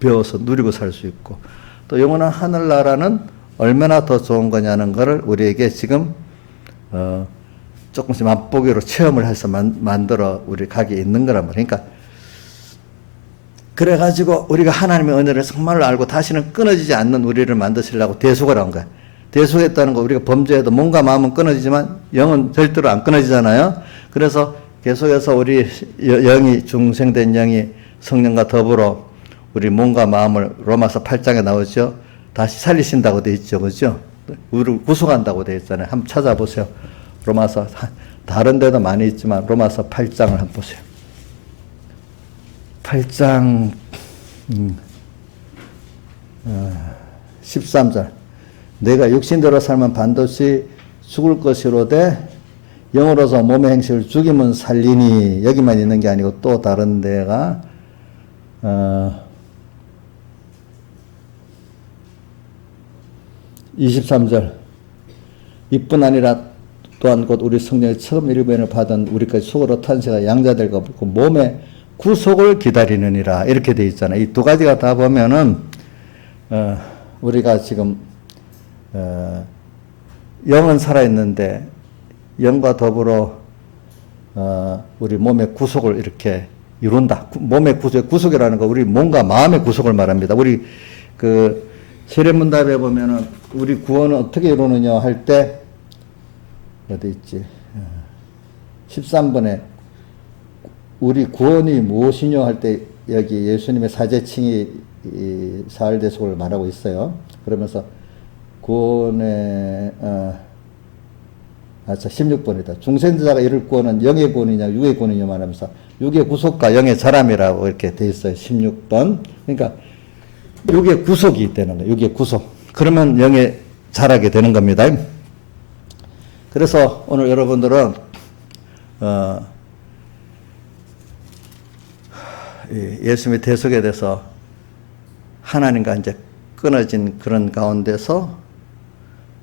배워서 누리고 살 수 있고 또 영원한 하늘나라는 얼마나 더 좋은 거냐는 것을 우리에게 지금 조금씩 맛보기로 체험을 해서 만들어 우리 가게 있는 거란 말이에요. 그러니까 그래가지고 우리가 하나님의 은혜를 정말로 알고 다시는 끊어지지 않는 우리를 만드시려고 대속을 한 거야. 대속했다는 거 우리가 범죄해도 몸과 마음은 끊어지지만 영은 절대로 안 끊어지잖아요. 그래서 계속해서 우리 영이 중생된 영이 성령과 더불어 우리 몸과 마음을 로마서 8장에 나오죠. 다시 살리신다고 돼 있죠. 그죠? 우리를 구속한다고 돼 있잖아요. 한번 찾아보세요. 로마서 다른 데도 많이 있지만 로마서 8장을 한번 보세요. 8장 13절 내가 육신대로 살면 반드시 죽을 것이로되 영으로서 몸의 행실을 죽이면 살리니 여기만 있는 게 아니고 또 다른 데가 23절 이뿐 아니라 또한 곧 우리 성령의 처음 일부인을 받은 우리까지 속으로 탄생하 양자될 것 없고 몸의 구속을 기다리느니라 이렇게 돼 있잖아요. 이 두 가지가 다 보면은 우리가 지금 영은 살아있는데 영과 더불어 우리 몸의 구속을 이렇게 이룬다. 몸의 구속이라는 거 우리 몸과 마음의 구속을 말합니다. 우리 그 세례문답에 보면은 우리 구원은 어떻게 이루느냐 할 때 어디 있지? 13번에 우리 구원이 무엇이뇨 할 때 여기 예수님의 사제칭이 이 사흘대속을 말하고 있어요. 그러면서 구원의 16번이다. 중생자가 이룰 구원은 영의 구원이냐 육의 구원이냐 말하면서 육의 구속과 영의 자람이라고 이렇게 돼 있어요. 16번. 그러니까 육의 구속이 있다는 거예요. 육의 구속. 그러면 영의 자라게 되는 겁니다. 그래서 오늘 여러분들은 예수님의 대속에 대해서 하나님과 이제 끊어진 그런 가운데서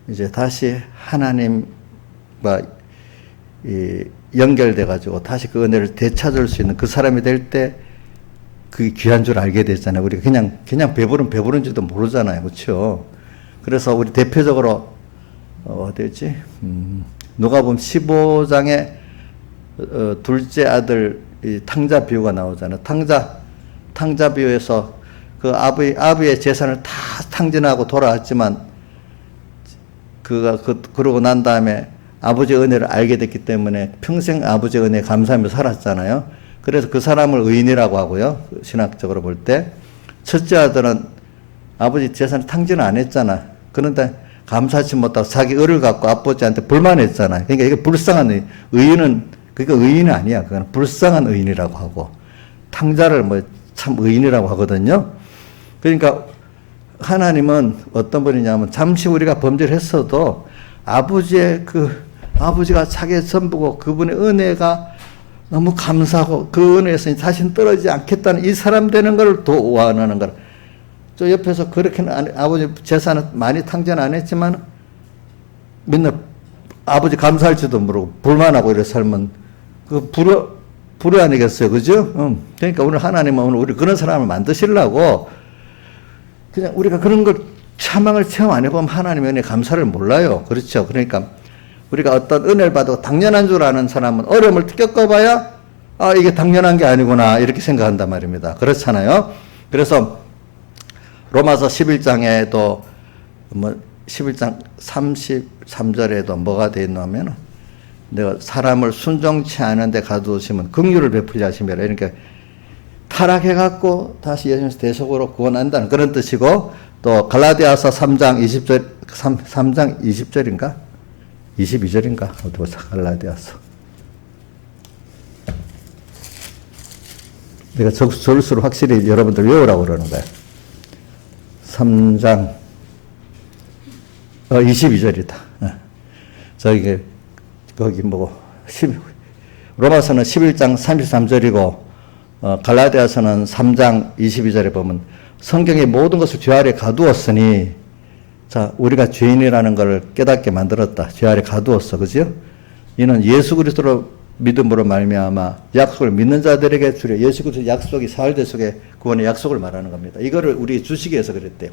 이제 다시 하나님과 연결돼 가지고 다시 그 은혜를 되찾을 수 있는 그 사람이 될 때 그게 귀한 줄 알게 됐잖아요. 우리가 그냥 배부른지도 모르잖아요. 그렇죠? 그래서 우리 대표적으로 어디였지? 누가복음 15장에 둘째 아들 탕자 비유가 나오잖아요. 탕자 비유에서 그 아비의 재산을 다 탕진하고 돌아왔지만 그러고 난 다음에 아버지의 은혜를 알게 됐기 때문에 평생 아버지의 은혜에 감사하며 살았잖아요. 그래서 그 사람을 의인이라고 하고요. 신학적으로 볼 때. 첫째 아들은 아버지 재산을 탕진을 안 했잖아. 그런데 감사치 못하고 자기 을을 갖고 아버지한테 불만했잖아요. 그러니까 이게 불쌍한 의인은 그러니까 의인이 아니야. 그건 불쌍한 의인이라고 하고 탕자를 뭐 참 의인이라고 하거든요. 그러니까 하나님은 어떤 분이냐면 잠시 우리가 범죄를 했어도 아버지가 자기의 전부고 그분의 은혜가 너무 감사하고 그 은혜에서 자신 떨어지지 않겠다는 이 사람 되는 걸 더 원하는 거라. 저 옆에서 그렇게는 아버지 재산은 많이 탕전 안 했지만 맨날 아버지 감사할지도 모르고 불만하고 이래 살면 그 불효 아니겠어요, 그죠? 그러니까 오늘 하나님은 오늘 우리 그런 사람을 만드시려고 그냥 우리가 그런 걸 차망을 체험 안 해보면 하나님의 은혜 감사를 몰라요, 그렇죠? 그러니까 우리가 어떤 은혜를 받고 당연한 줄 아는 사람은 어려움을 겪어봐야 이게 당연한 게 아니구나 이렇게 생각한단 말입니다. 그렇잖아요. 그래서 로마서 11장에도 11장 33절에도 뭐가 되어 있냐면 내가 사람을 순종치 않은데 가두시면 긍휼을 베풀지 하시며라. 그러니까 타락해갖고 다시 예수님께서 대속으로 구원한다는 그런 뜻이고 또 갈라디아서 3장 20절 3장 20절인가 22절인가 어디 보자. 갈라디아서 내가 절수를 확실히 여러분들 외우라고 그러는 거야. 3장 22절이다. 저기 거기 로마서는 11장 33절이고 갈라디아서는 3장 22절에 보면 성경의 모든 것을 죄 아래 가두었으니 자 우리가 죄인이라는 걸 깨닫게 만들었다. 죄 아래 가두었어. 그죠? 이는 예수 그리스도로 믿음으로 말미암아 약속을 믿는 자들에게 주려 예수 그리스도 약속이 사흘대속의 구원의 약속을 말하는 겁니다. 이거를 우리 주시기 위해서 그랬대요.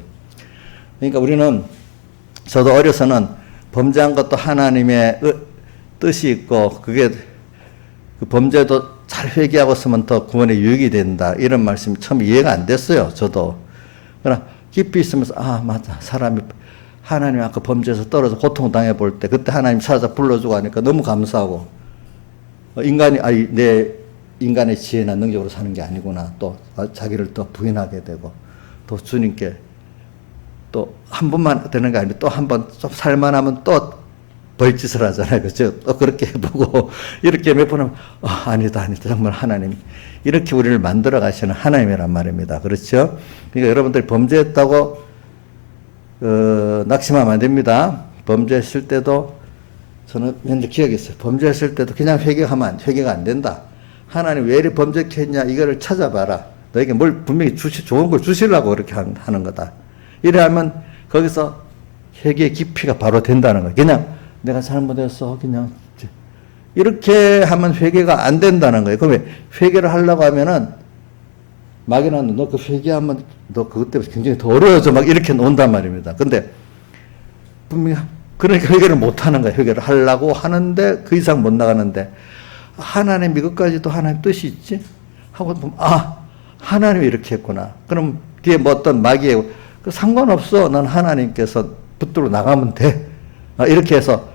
그러니까 우리는 저도 어려서는 범죄한 것도 하나님의 뜻이 있고 그게 그 범죄도 잘 회개하고 있으면 더 구원에 유익이 된다. 이런 말씀이 처음 이해가 안 됐어요. 저도. 그러나 깊이 있으면서 맞아. 사람이 하나님 아까 범죄에서 떨어져 고통당해 볼 때 그때 하나님 찾아 불러주고 하니까 너무 감사하고 내 인간의 지혜나 능력으로 사는 게 아니구나. 또 자기를 또 부인하게 되고 또 주님께 또 한 번만 되는 게 아니고 또 한 번 좀 살만하면 또 벌짓을 하잖아요. 그죠? 또 그렇게 해보고 이렇게 몇 번 하면 아니다. 정말 하나님 이렇게 우리를 만들어 가시는 하나님이란 말입니다. 그렇죠? 그러니까 여러분들이 범죄했다고 낙심하면 안 됩니다. 범죄했을 때도 저는 현재 기억이 있어요. 범죄했을 때도 그냥 회개가 안 된다. 하나님 왜 이리 범죄했냐 이거를 찾아봐라. 너에게 뭘 분명히 좋은 걸 주시려고 그렇게 하는 거다. 이래 하면 거기서 회개의 깊이가 바로 된다는 거예요. 그냥 내가 잘못했어. 그냥 이렇게 하면 회개가 안 된다는 거예요. 그러면 회개를 하려고 하면은 막연한 너 그 회개하면 너 그것 때문에 굉장히 더 어려워져 막 이렇게 논단 말입니다. 근데 분명히 그러니까 회개를 못 하는 거예요. 회개를 하려고 하는데 그 이상 못 나가는데 하나님 이것까지도 하나님 뜻이 있지? 하고 보면 하나님이 이렇게 했구나. 그럼 뒤에 뭐 어떤 마귀의 상관없어. 난 하나님께서 붙들어 나가면 돼. 이렇게 해서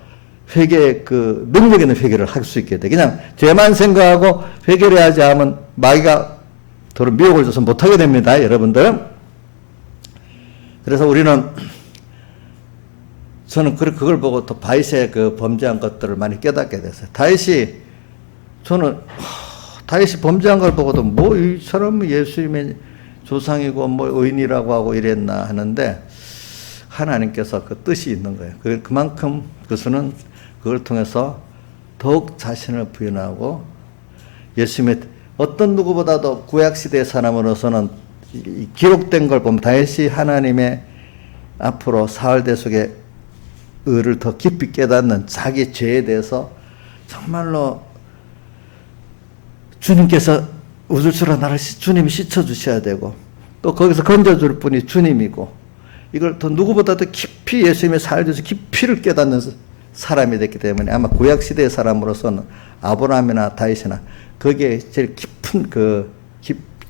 회개 그 능력 있는 회개를 할 수 있게 돼. 그냥 죄만 생각하고 회개를 하지 않으면 마귀가 더러 미혹을 줘서 못하게 됩니다, 여러분들. 그래서 저는 그걸 보고 또 다윗의 그 범죄한 것들을 많이 깨닫게 됐어요. 저는 다윗이 범죄한 걸 보고도 뭐 이 사람은 예수님의 조상이고 뭐 의인이라고 하고 이랬나 하는데 하나님께서 그 뜻이 있는 거예요. 그만큼 그것은 그걸 통해서 더욱 자신을 부인하고 예수님의 어떤 누구보다도 구약시대의 사람으로서는 기록된 걸 보면 다윗이 하나님의 앞으로 사흘 대속의 의를 더 깊이 깨닫는 자기 죄에 대해서 정말로 주님께서 우주처럼 나를 주님이 씻어주셔야 되고 또 거기서 건져줄 분이 주님이고 이걸 더 누구보다도 깊이 예수님의 사흘 대속 깊이를 깨닫는 사람이 됐기 때문에 아마 구약시대의 사람으로서는 아브라함이나 다윗이나 거기에 제일 깊은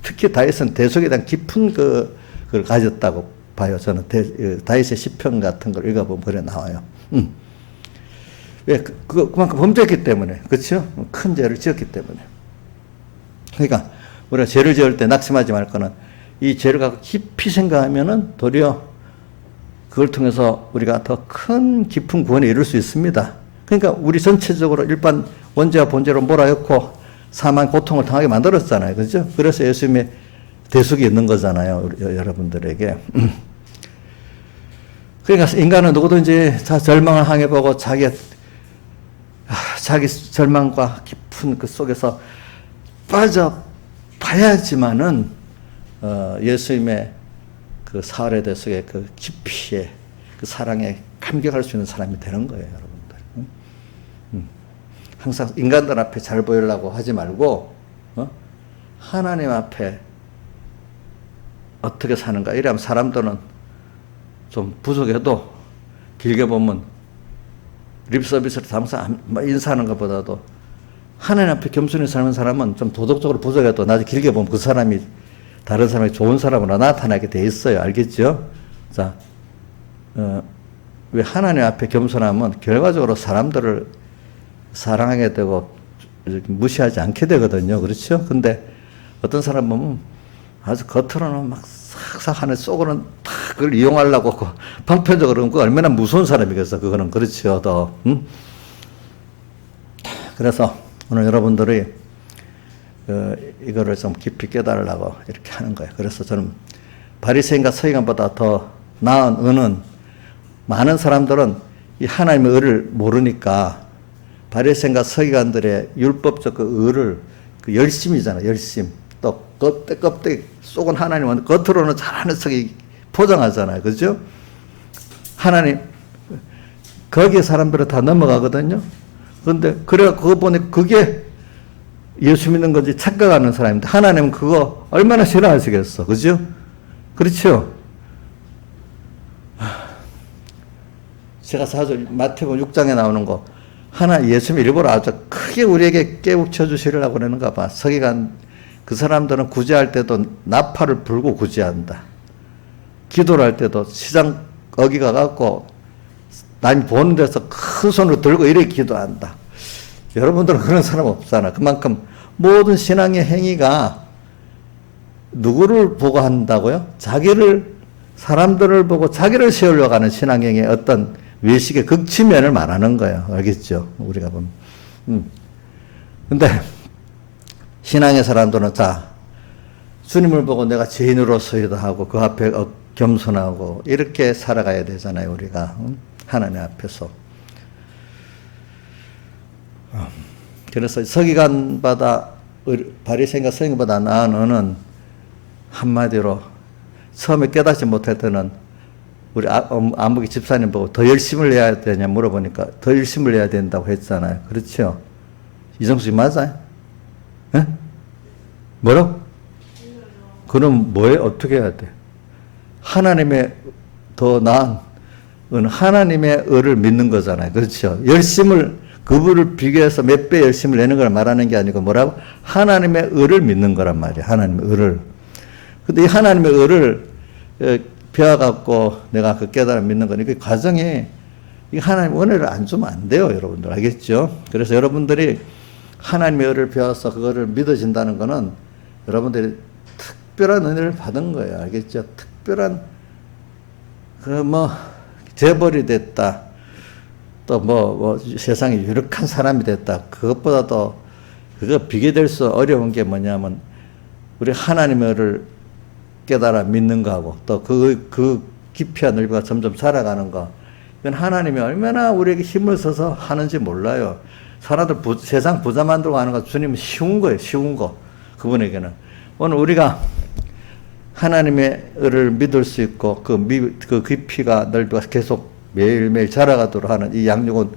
특히 다윗은 대속에 대한 깊은 그걸 가졌다고 봐요. 저는 다윗의 시편 같은 걸 읽어보면 그래 나와요. 왜? 그만큼 범죄했기 때문에. 그렇죠? 큰 죄를 지었기 때문에. 그러니까 우리가 죄를 지을 때 낙심하지 말 거는 이 죄를 갖고 깊이 생각하면은 도리어 그걸 통해서 우리가 더 큰 깊은 구원에 이룰 수 있습니다. 그러니까 우리 전체적으로 일반 원죄와 본죄로 몰아넣고 사망 고통을 당하게 만들었잖아요. 그죠? 그래서 예수님의 대속이 있는 거잖아요. 여러분들에게. 그러니까 인간은 누구든지 절망을 향해 보고 자기 절망과 깊은 그 속에서 빠져봐야지만은 예수님의 그 사흘의 대속의 그 깊이에 그 사랑에 감격할 수 있는 사람이 되는 거예요, 여러분들. 항상 인간들 앞에 잘 보이려고 하지 말고 하나님 앞에 어떻게 사는가. 이러면 사람들은 좀 부족해도 길게 보면 립 서비스를 항상 인사하는 것보다도 하나님 앞에 겸손히 사는 사람은 좀 도덕적으로 부족해도 나중에 길게 보면 그 사람이 다른 사람이 좋은 사람으로 나타나게 돼 있어요. 알겠죠? 자, 왜 하나님 앞에 겸손하면 결과적으로 사람들을 사랑하게 되고 무시하지 않게 되거든요. 그렇죠? 근데 어떤 사람 보면 아주 겉으로는 막 싹싹 하는 속으로는 다 그걸 이용하려고 방편적으로 그 얼마나 무서운 사람이겠어. 그거는 그렇죠. 더. 그래서 오늘 여러분들이 이거를 좀 깊이 깨달으려고 이렇게 하는 거예요. 그래서 저는 바리새인과 서기관보다 더 나은 의는 많은 사람들은 이 하나님의 의를 모르니까 바리새인과 서기관들의 율법적 그 의를 그 열심이잖아요. 열심. 또 껍데기 속은 하나님은 겉으로는 잘하는 척이 포장하잖아요. 그죠? 하나님 거기에 사람들은 다 넘어가거든요. 그런데 그래 그거 보니 그게 예수 믿는 건지 착각하는 사람인데 하나님은 그거 얼마나 싫어하시겠어. 그죠? 그렇죠? 제가 사실 마태복음 6장에 나오는 거 예수님이 일부러 아주 크게 우리에게 깨우쳐 주시려고 그러는가 봐. 서기관 그 사람들은 구제할 때도 나팔을 불고 구제한다. 기도를 할 때도 시장 거기 가갖고 남이 보는 데서 큰 손으로 들고 이렇게 기도한다. 여러분들은 그런 사람 없잖아. 그만큼 모든 신앙의 행위가 누구를 보고 한다고요? 사람들을 보고 자기를 세우려고 하는 신앙행위의 어떤 외식의 극치면을 말하는 거예요. 알겠죠? 우리가 보면. 근데 신앙의 사람들은 주님을 보고 내가 죄인으로서이다 하고 그 앞에 겸손하고 이렇게 살아가야 되잖아요. 우리가. 하나님 앞에서. 그래서 바리새인과 서기관보다 나은 의는 한마디로 처음에 깨닫지 못할 때는 우리 아무개 집사님 보고 더 열심을 해야 되냐 물어보니까 더 열심을 해야 된다고 했잖아요. 그렇죠? 이정수 씨 맞아요? 예? 뭐라고? 그럼 어떻게 해야 돼? 하나님의 더 나은 하나님의 의를 믿는 거잖아요. 그렇죠? 그분을 비교해서 몇 배 열심을 내는 걸 말하는 게 아니고 뭐라고? 하나님의 의를 믿는 거란 말이에요. 하나님의 의를. 근데 이 하나님의 의를 배워갖고 내가 그 깨달아 믿는 거니 그 과정이 이 하나님 은혜를 안 주면 안 돼요, 여러분들. 알겠죠? 그래서 여러분들이 하나님의 은혜를 배워서 그거를 믿어진다는 거는 여러분들이 특별한 은혜를 받은 거예요. 알겠죠? 특별한, 재벌이 됐다. 또 세상에 유력한 사람이 됐다. 그것보다도 그거 비교될 수 어려운 게 뭐냐면 우리 하나님의 은혜를 깨달아 믿는 거하고 또 그 깊이와 넓이가 점점 살아가는 거. 이건 하나님이 얼마나 우리에게 힘을 써서 하는지 몰라요. 사람들 세상 부자 만들고 하는 거 주님은 쉬운 거예요. 쉬운 거. 그분에게는. 오늘 우리가 하나님의 은혜를 믿을 수 있고 그 깊이가 넓이가 계속 매일매일 자라가도록 하는 이 양육은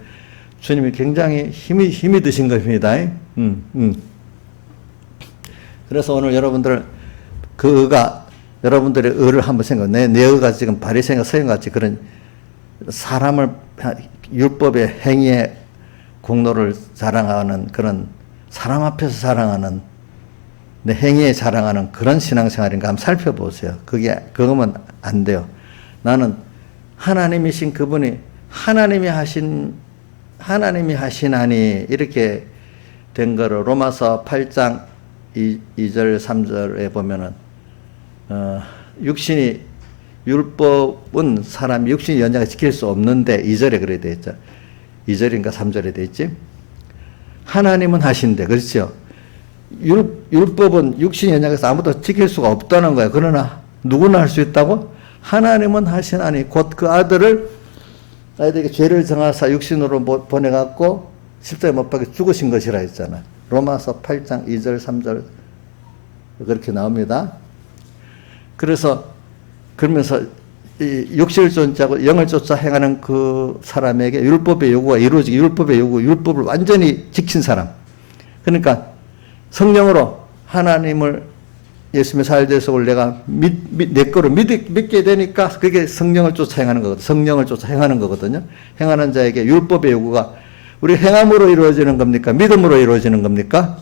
주님이 굉장히 힘이 드신 것입니다. 그래서 오늘 여러분들 그 의가 여러분들의 의를 한번 생각해. 내 의가 지금 바리새인과 서인같이 그런 사람을 율법의 행위의 공로를 자랑하는 그런 사람 앞에서 자랑하는 내 행위에 자랑하는 그런 신앙생활인가 한번 살펴보세요. 그거면 안 돼요. 나는 하나님이신 그분이 하나님이 하시나니 이렇게 된 거를 로마서 8장 2절 3절에 보면은 율법은 사람이 육신이 연약해 지킬 수 없는데 2절에 그래 돼 있죠. 2절인가 3절에 돼 있지. 하나님은 하신대. 그렇죠? 율법은 육신이 연약해서 아무도 지킬 수가 없다는 거야. 그러나 누구나 할 수 있다고? 하나님은 하시나니 곧 그 아들을 아이들에게 죄를 정하사 육신으로 보내갖고 십자가에 못 박혀 죽으신 것이라 했잖아. 로마서 8장 2절 3절 그렇게 나옵니다. 그러면서 이 육신을 쫓자고 영을 쫓아 행하는 그 사람에게 율법의 요구가 이루어지기 율법을 완전히 지킨 사람. 그러니까 성령으로 하나님을 예수님의 살대속을 내가 내 거로 믿게 되니까 그게 성령을 쫓아 행하는 거거든요. 성령을 쫓아 행하는 거거든요. 행하는 자에게 율법의 요구가 우리 행함으로 이루어지는 겁니까? 믿음으로 이루어지는 겁니까?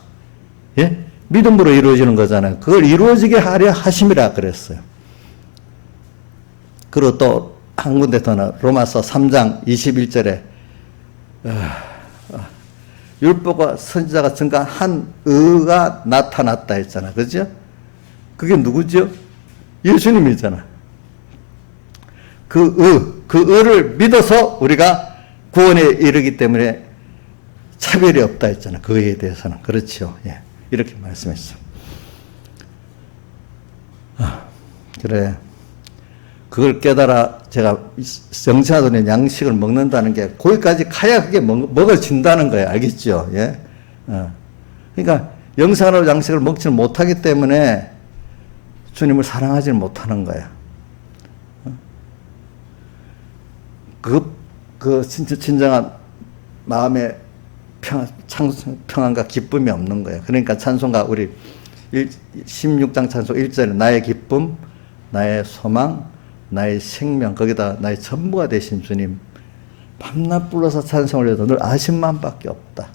예? 믿음으로 이루어지는 거잖아요. 그걸 이루어지게 하려 하심이라 그랬어요. 그리고 또 한 군데 더 나 로마서 3장 21절에 율법과 선지자가 증가한 의가 나타났다 했잖아. 그죠? 그게 누구죠? 예수님이잖아. 그 의를 믿어서 우리가 구원에 이르기 때문에 차별이 없다 했잖아. 그 의에 대해서는. 그렇죠. 예. 이렇게 말씀했어. 그래. 그걸 깨달아 제가 정신하도는 양식을 먹는다는 게 거기까지 가야 그게 먹어진다는 거예요. 알겠죠? 예. 그러니까 영생으로 양식을 먹지는 못하기 때문에 주님을 사랑하지는 못하는 거야. 진정한 마음의 평안과 기쁨이 없는 거야. 그러니까 찬송가 우리 16장 찬송 1절에 나의 기쁨, 나의 소망, 나의 생명, 거기다 나의 전부가 되신 주님. 밤낮 불러서 찬송을 해도 늘 아심만밖에 없다.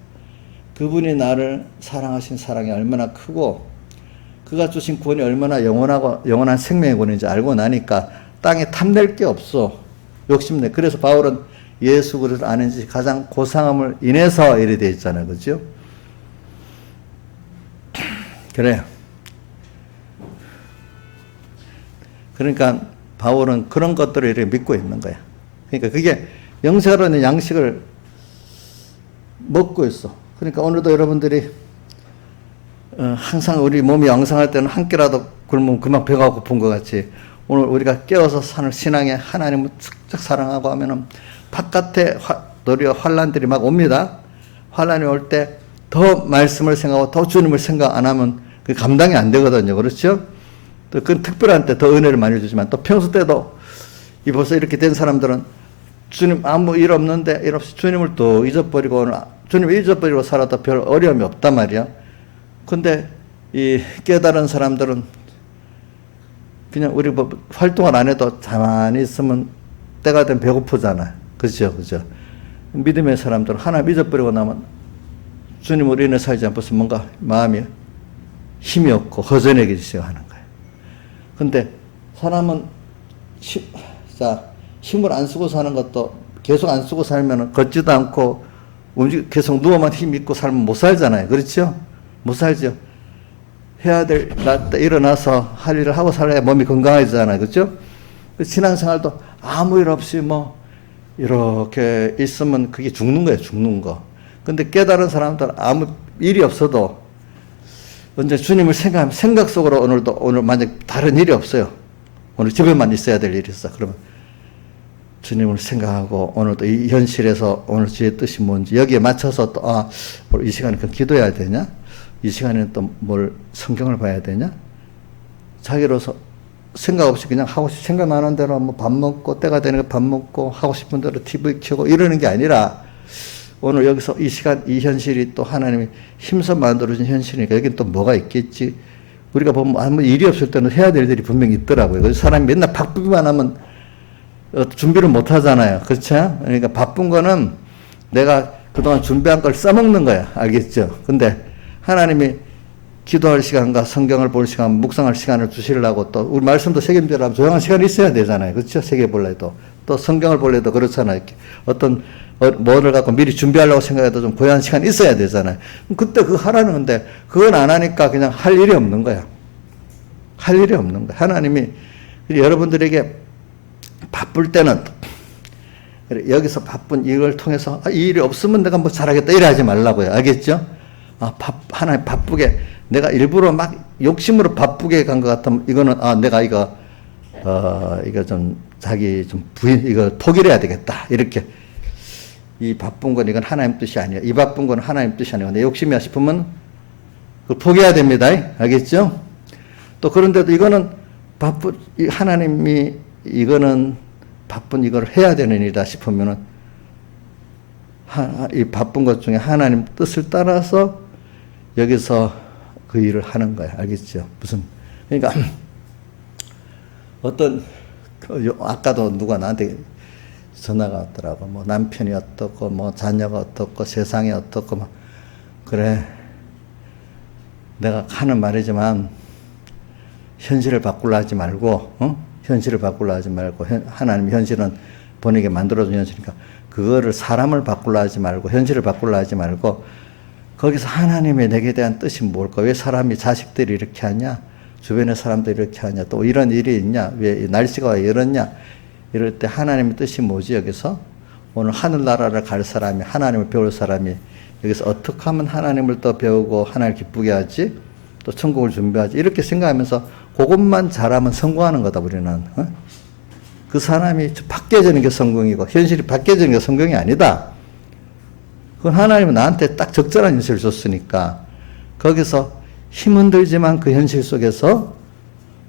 그분이 나를 사랑하신 사랑이 얼마나 크고 그가 주신 구원이 얼마나 영원한 생명의 구원인지 알고 나니까 땅에 탐낼 게 없어. 욕심내. 그래서 바울은 예수 그리스도를 아는 지 가장 고상함을 인해서 이래 돼 있잖아요. 그죠? 그래요. 그러니까 바울은 그런 것들을 이렇게 믿고 있는 거야. 그러니까 그게 영생으로 있는 양식을 먹고 있어. 그러니까 오늘도 여러분들이 항상 우리 몸이 양성할 때는 한 끼라도 굶으면 그만 배가 고픈 것 같이 오늘 우리가 깨어서 사는 신앙에 하나님을 축적 사랑하고 하면은 바깥에 도리어 환란들이 막 옵니다. 환란이 올 때 더 말씀을 생각하고 더 주님을 생각 안 하면 그 감당이 안 되거든요. 그렇죠? 또 그 특별한 때 더 은혜를 많이 주지만 또 평소 때도 벌써 이렇게 된 사람들은 주님 아무 일 없는데 일 없이 주님을 또 잊어버리고 오늘 주님을 잊어버리고 살아도 별 어려움이 없단 말이야. 근데 이 깨달은 사람들은 그냥 우리 뭐 활동을 안 해도 가만히 있으면 때가 되면 배고프잖아. 그죠? 그죠? 믿음의 사람들은 하나님 잊어버리고 나면 주님으로 인해 살지 않고서 뭔가 마음이 힘이 없고 허전해지기 시작하는 거예요. 근데 사람은 힘을 안 쓰고 사는 것도 계속 안 쓰고 살면 걷지도 않고 계속 누워만 힘 있고 살면 못 살잖아요. 그렇죠? 못 살죠. 해야 될, 일어나서 할 일을 하고 살아야 몸이 건강해지잖아요. 그렇죠? 신앙생활도 아무 일 없이 뭐 이렇게 있으면 그게 죽는 거예요. 죽는 거. 근데 깨달은 사람들은 아무 일이 없어도 언제 주님을 생각하면 생각 속으로 오늘 만약 다른 일이 없어요. 오늘 집에만 있어야 될 일이 있어. 그러면 주님을 생각하고 오늘도 이 현실에서 오늘 주의 뜻이 뭔지 여기에 맞춰서 또 이 시간에 그럼 기도해야 되냐? 이 시간에는 또 뭘 성경을 봐야 되냐? 자기로서 생각 없이 그냥 하고 생각나는 대로 뭐 밥 먹고 때가 되는 밥 먹고 하고 싶은 대로 TV 켜고 이러는 게 아니라 오늘 여기서 이 시간 이 현실이 또 하나님이 힘써 만들어진 현실이니까 여긴 또 뭐가 있겠지? 우리가 보면 아무 일이 없을 때는 해야 될 일이 분명히 있더라고요. 그래서 사람이 맨날 바쁘기만 하면 준비를 못 하잖아요. 그렇죠? 그러니까 바쁜 거는 내가 그동안 준비한 걸 써먹는 거야. 알겠죠? 근데 하나님이 기도할 시간과 성경을 볼 시간, 묵상할 시간을 주시려고 또 우리 말씀도 책임지려면 조용한 시간이 있어야 되잖아요. 그렇죠? 세계 볼래도. 또 성경을 볼래도 그렇잖아요. 이렇게 어떤 뭐를 갖고 미리 준비하려고 생각해도 좀 고요한 시간이 있어야 되잖아요. 그때 그거 하라는 건데 그건 안 하니까 그냥 할 일이 없는 거야. 할 일이 없는 거야. 하나님이 여러분들에게 바쁠 때는 여기서 바쁜 이걸 통해서 이 일이 없으면 내가 뭐 잘하겠다 이래 하지 말라고요. 알겠죠? 하나님 바쁘게 내가 일부러 막 욕심으로 바쁘게 간 것 같으면 이거는 내가 이거 좀 자기 좀 이거 포기를 해야 되겠다. 이렇게 이 바쁜 건 이건 하나님 뜻이 아니야. 이 바쁜 건 하나님 뜻이 아니고 내 욕심이야 싶으면 그걸 포기해야 됩니다. 알겠죠? 또 그런데도 이거는 하나님이 이거는 바쁜 이걸 해야 되는 일이다 싶으면은 이 바쁜 것 중에 하나님 뜻을 따라서 여기서 그 일을 하는 거야. 알겠죠? 그러니까 아까도 누가 나한테 전화가 왔더라고. 뭐 남편이 어떻고 뭐 자녀가 어떻고 세상이 어떻고 막 그래. 내가 하는 말이지만 현실을 바꾸려 하지 말고 현실을 바꾸려 하지 말고 하나님 현실은 본인에게 만들어준 현실이니까 그거를 사람을 바꾸려 하지 말고 현실을 바꾸려 하지 말고 거기서 하나님의 내게 대한 뜻이 뭘까? 왜 사람이 자식들이 이렇게 하냐? 주변의 사람들이 이렇게 하냐? 또 이런 일이 있냐? 왜 날씨가 왜 이렇냐? 이럴 때 하나님의 뜻이 뭐지? 여기서 오늘 하늘나라를 갈 사람이 하나님을 배울 사람이 여기서 어떻게 하면 하나님을 또 배우고 하나님을 기쁘게 하지? 또 천국을 준비하지? 이렇게 생각하면서 그것만 잘하면 성공하는 거다 우리는. 그 사람이 바뀌어지는 게 성공이고 현실이 바뀌어지는 게 성공이 아니다. 그건 하나님은 나한테 딱 적절한 현실을 줬으니까 거기서 힘은 들지만 그 현실 속에서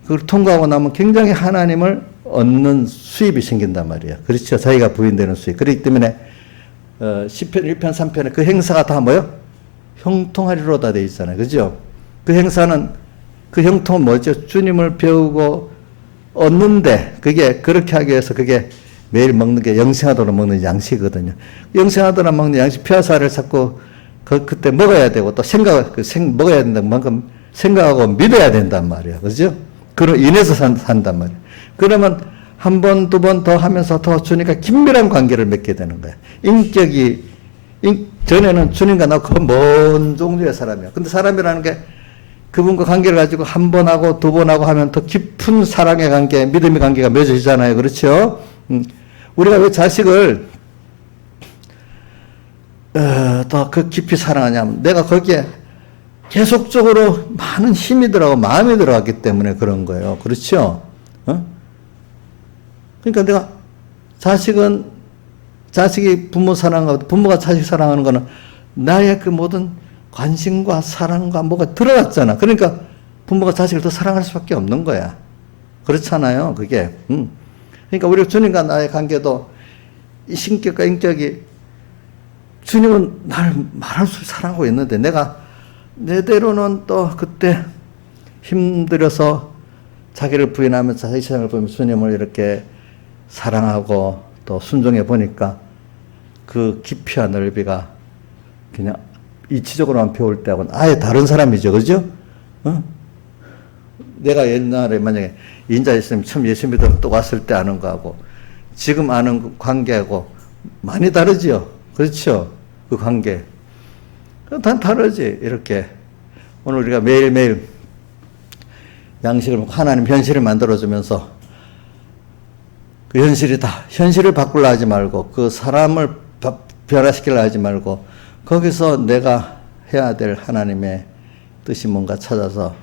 그걸 통과하고 나면 굉장히 하나님을 얻는 수입이 생긴단 말이에요. 그렇죠. 자기가 부인되는 수입. 그렇기 때문에 시편 1편 3편에 그 행사가 다 뭐요? 형통하리로다 돼 있잖아요. 그죠? 그 행사는 그 형통은 뭐죠? 주님을 배우고 얻는데 그게 그렇게 하기 위해서 그게 매일 먹는 게 영생하도록 먹는 양식이거든요. 영생하도록 먹는 양식 펴사를 자꾸 그때 먹어야 되고 또 먹어야 된다는 만큼 생각하고 믿어야 된단 말이에요. 그죠? 그로 인해서 산단 말이에요. 그러면 한 번, 두 번 더 하면서 더 주니까 긴밀한 관계를 맺게 되는 거예요. 전에는 주님과 나그 먼 종류의 사람이에요. 근데 사람이라는 게 그분과 관계를 가지고 한 번 하고 두 번 하고 하면 더 깊은 사랑의 관계, 믿음의 관계가 맺어지잖아요. 그렇죠? 우리가 왜 자식을 더 그 깊이 사랑하냐면 내가 거기에 계속적으로 많은 힘이 들어가고 마음이 들어갔기 때문에 그런 거예요. 그렇죠? 그러니까 내가 자식이 부모 사랑하고 부모가 자식 사랑하는 거는 나의 그 모든 관심과 사랑과 뭐가 들어갔잖아. 그러니까 부모가 자식을 더 사랑할 수밖에 없는 거야. 그렇잖아요. 그게. 그러니까 우리 주님과 나의 관계도 이 신격과 인격이 주님은 나를 말할 수 사랑하고 있는데 내가 내대로는 또 그때 힘들어서 자기를 부인하면서 자기 세상을 보면서 주님을 이렇게 사랑하고 또 순종해 보니까 그 깊이와 넓이가 그냥 이치적으로만 배울 때하고는 아예 다른 사람이죠. 그죠? 내가 옛날에 만약에 인자 예수님 처음 예수 믿어 또 왔을 때 아는 거하고 지금 아는 관계하고 많이 다르지요. 그렇죠. 그 관계. 다 다르지. 이렇게. 오늘 우리가 매일매일 양식을 먹고 하나님 현실을 만들어주면서 그 현실이다. 현실을 바꾸려 하지 말고 그 사람을 변화시키려 하지 말고 거기서 내가 해야 될 하나님의 뜻이 뭔가 찾아서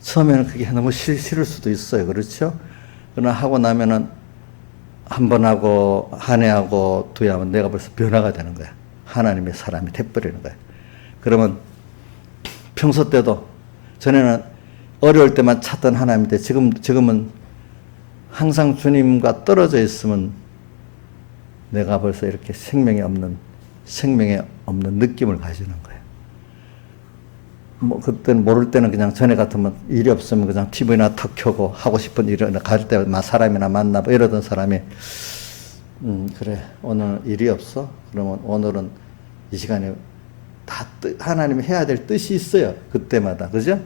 처음에는 그게 너무 싫을 수도 있어요. 그렇죠? 그러나 하고 나면은 한 번 하고 한 해 하고 두 해 하면 내가 벌써 변화가 되는 거야. 하나님의 사람이 돼버리는 거야. 그러면 평소 때도 전에는 어려울 때만 찾던 하나님인데 지금은 항상 주님과 떨어져 있으면 내가 벌써 이렇게 생명에 없는 느낌을 가지는 거예요. 뭐 그때는 모를 때는 그냥 전에 같으면 일이 없으면 그냥 TV나 탁 켜고 하고 싶은 일을 갈 때 사람이나 만나고 이러던 사람이 그래 오늘 일이 없어? 그러면 오늘은 이 시간에 다 하나님이 해야 될 뜻이 있어요. 그때마다 그죠?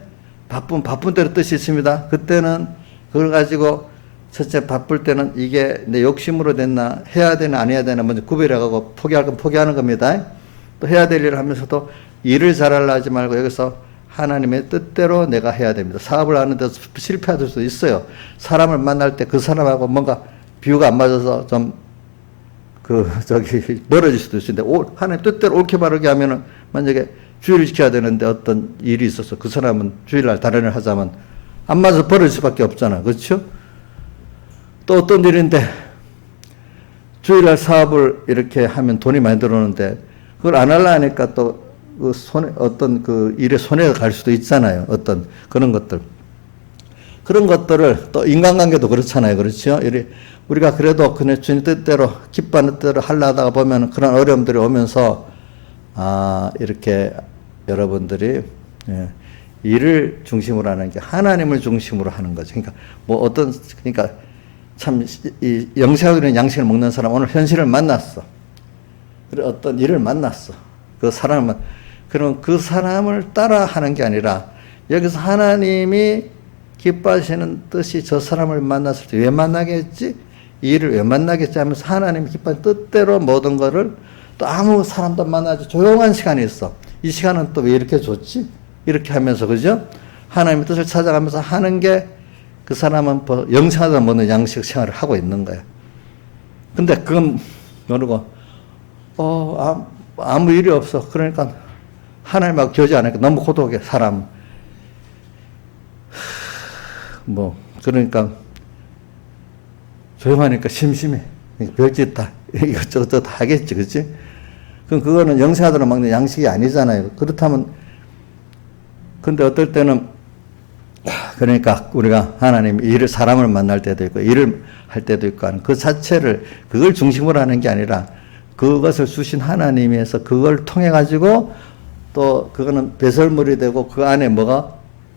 바쁜 대로 뜻이 있습니다. 그때는 그걸 가지고 첫째 바쁠 때는 이게 내 욕심으로 됐나 해야 되나 안 해야 되나 먼저 구별해가고 포기할 건 포기하는 겁니다. 또 해야 될 일을 하면서도 일을 잘하려 하지 말고 여기서 하나님의 뜻대로 내가 해야 됩니다. 사업을 하는데 실패할 수도 있어요. 사람을 만날 때 그 사람하고 뭔가 비유가 안 맞아서 좀 멀어질 수도 있는데 하나님 뜻대로 옳게 바르게 하면은 만약에 주의를 지켜야 되는데 어떤 일이 있어서 그 사람은 주일날 다른 일을 하자면 안 맞아서 벌어질 수밖에 없잖아. 그렇죠? 또 어떤 일인데 주일날 사업을 이렇게 하면 돈이 많이 들어오는데 그걸 안 하려 하니까 또 그 어떤 그 일에 손해가 갈 수도 있잖아요. 어떤 그런 것들을 또 인간관계도 그렇잖아요. 그렇죠? 우리가 그래도 그냥 주님 뜻대로 기뻐하는 뜻대로 하려 하다가 보면 그런 어려움들이 오면서 이렇게 여러분들이 일을 중심으로 하는 게 하나님을 중심으로 하는 거죠. 그러니까 참 이 영생하기는 양식을 먹는 사람 오늘 현실을 만났어. 그래 어떤 일을 만났어. 그 사람은 그럼 그 사람을 따라 하는 게 아니라 여기서 하나님이 기뻐하시는 뜻이 저 사람을 만났을 때 왜 만나겠지? 이 일을 왜 만나겠지 하면서 하나님이 기뻐하는 뜻대로 모든 거를 또 아무 사람도 만나지 조용한 시간이 있어. 이 시간은 또 왜 이렇게 좋지? 이렇게 하면서 그죠? 하나님의 뜻을 찾아가면서 하는 게 그 사람은 영생하다 먹는 양식 생활을 하고 있는 거야. 근데 그건 모르고 아무 일이 없어. 그러니까 하나님하고 교제 안 하니까 너무 고독해 사람. 그러니까 조용하니까 심심해. 별짓 다 이것저것 다 하겠지, 그렇지? 그럼 그거는 영생하도록 먹는 양식이 아니잖아요. 그렇다면 근데 어떨 때는 그러니까 우리가 하나님 일을 사람을 만날 때도 있고 일을 할 때도 있고 하는 그 자체를 그걸 중심으로 하는 게 아니라 그것을 주신 하나님에서 그걸 통해 가지고 또 그거는 배설물이 되고 그 안에 뭐가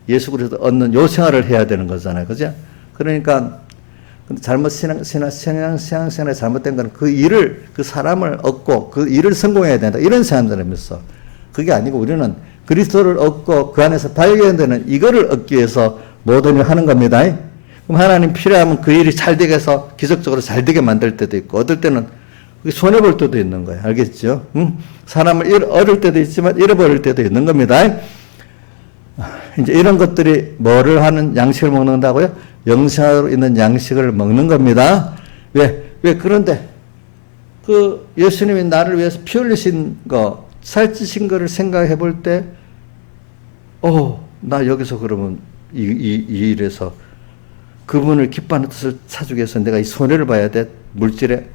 예수 그리스도 얻는 요 생활을 해야 되는 거잖아요. 그죠? 그러니까 잘못 신앙생활이 잘못된 거는 그 사람을 얻고 그 일을 성공해야 된다. 이런 사람들은 있어. 그게 아니고 우리는 그리스도를 얻고 그 안에서 발견되는 이거를 얻기 위해서 모든 일을 하는 겁니다. 그럼 하나님 필요하면 그 일이 잘 되게 해서 기적적으로 잘 되게 만들 때도 있고 어떨 때는 손해볼 때도 있는 거예요. 알겠죠? 사람을 얻을 때도 있지만 잃어버릴 때도 있는 겁니다. 이제 이런 것들이 뭐를 하는 양식을 먹는다고요? 영생으로 있는 양식을 먹는 겁니다. 그런데 예수님이 나를 위해서 피 흘리신 거, 살찌신 거를 생각해 볼 때, 나 여기서 그러면 이 일에서 그분을 기뻐하는 뜻을 찾기 위해서 내가 이 손해를 봐야 돼. 물질에.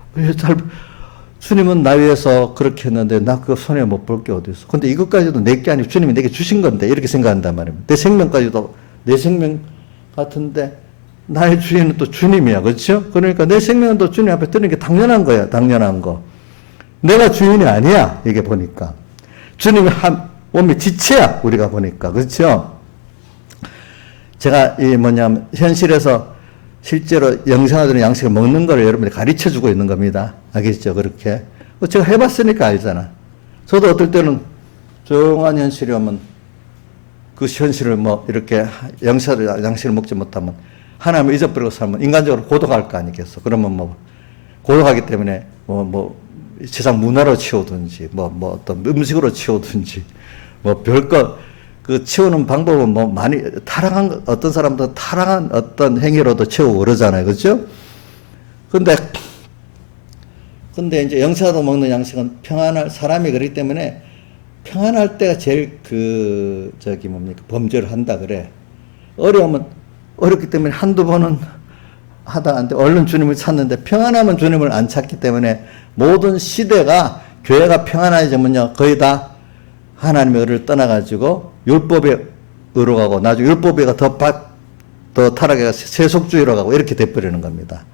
주님은 나 위해서 그렇게 했는데 나 그 손해 못 볼 게 어디 있어. 근데 이것까지도 내게 아니고 주님이 내게 주신 건데 이렇게 생각한단 말입니다. 내 생명까지도 내 생명 같은데 나의 주인은 또 주님이야. 그렇죠? 그러니까 내 생명은 또 주님 앞에 드리는 게 당연한 거야. 당연한 거. 내가 주인이 아니야. 이게 보니까. 주님이 몸이 지체야. 우리가 보니까. 그렇죠? 제가 현실에서 실제로 영생하도록 양식을 먹는 걸 여러분들이 가르쳐 주고 있는 겁니다. 알겠죠? 그렇게. 제가 해봤으니까 알잖아. 저도 어떨 때는 조용한 현실이 오면 그 현실을 이렇게 양식을 먹지 못하면 하나님을 잊어버리고 살면 인간적으로 고독할 거 아니겠어. 그러면 고독하기 때문에 세상 문화로 치우든지, 어떤 음식으로 치우든지, 별거, 치우는 방법은 많이, 어떤 사람들은 타락한 어떤 행위로도 치우고 그러잖아요. 그죠? 근데 이제 영체가도 먹는 양식은 사람이 그렇기 때문에 평안할 때가 제일 범죄를 한다 그래. 어렵기 때문에 한두 번은 하다 안 돼. 얼른 주님을 찾는데 평안하면 주님을 안 찾기 때문에 모든 시대가 교회가 평안해지면요 거의 다 하나님의 의를 떠나가지고 율법의 의로 가고 나중에 율법의 더 타락해가 세속주의로 가고 이렇게 돼버리는 겁니다.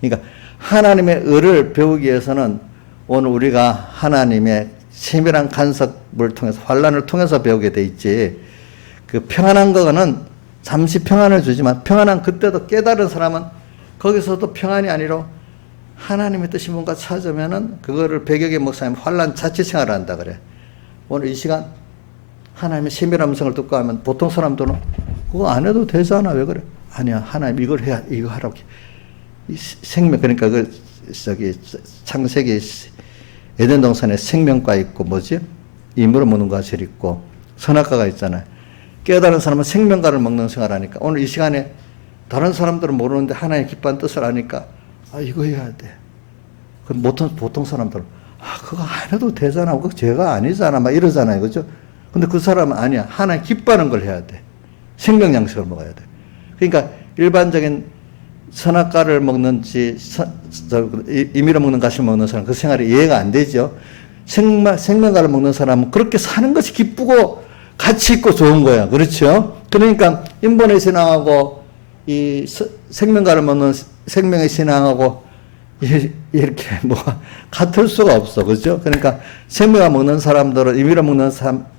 그러니까 하나님의 의를 배우기 위해서는 오늘 우리가 하나님의 세밀한 간섭을 통해서 환란을 통해서 배우게 돼 있지. 평안한 거는 잠시 평안을 주지만 평안한 그때도 깨달은 사람은 거기서도 평안이 아니라 하나님의 뜻이 뭔가 찾으면은 그거를 백여개 목사님 환란 자치 생활을 한다 그래. 오늘 이 시간 하나님의 세밀한 음성을 듣고 하면 보통 사람들은 그거 안 해도 되잖아. 왜 그래? 아니야. 하나님 이거 하라고. 생명, 그러니까 창세기 에덴 동산에 생명과 있고 이물을 먹는 과실 있고 선악과가 있잖아요. 깨달은 사람은 생명과를 먹는 생활을 하니까 오늘 이 시간에 다른 사람들은 모르는데 하나님의 기뻐한 뜻을 아니까 이거 해야 돼. 그럼 보통 사람들은 그거 안 해도 되잖아. 그거 죄가 아니잖아. 막 이러잖아요. 그죠? 근데 그 사람은 아니야. 하나님 기뻐하는 걸 해야 돼. 생명 양식을 먹어야 돼. 그러니까 일반적인 선악과를 먹는지 임의로 먹는 과실 먹는 사람 그 생활이 이해가 안 되죠. 생명과를 먹는 사람은 그렇게 사는 것이 기쁘고 가치 있고 좋은 거야. 그렇죠? 그러니까 인본의 신앙하고 이 생명과를 먹는 생명의 신앙하고 이렇게 같을 수가 없어. 그죠? 그러니까 생명과 먹는 사람들은 임의로 먹는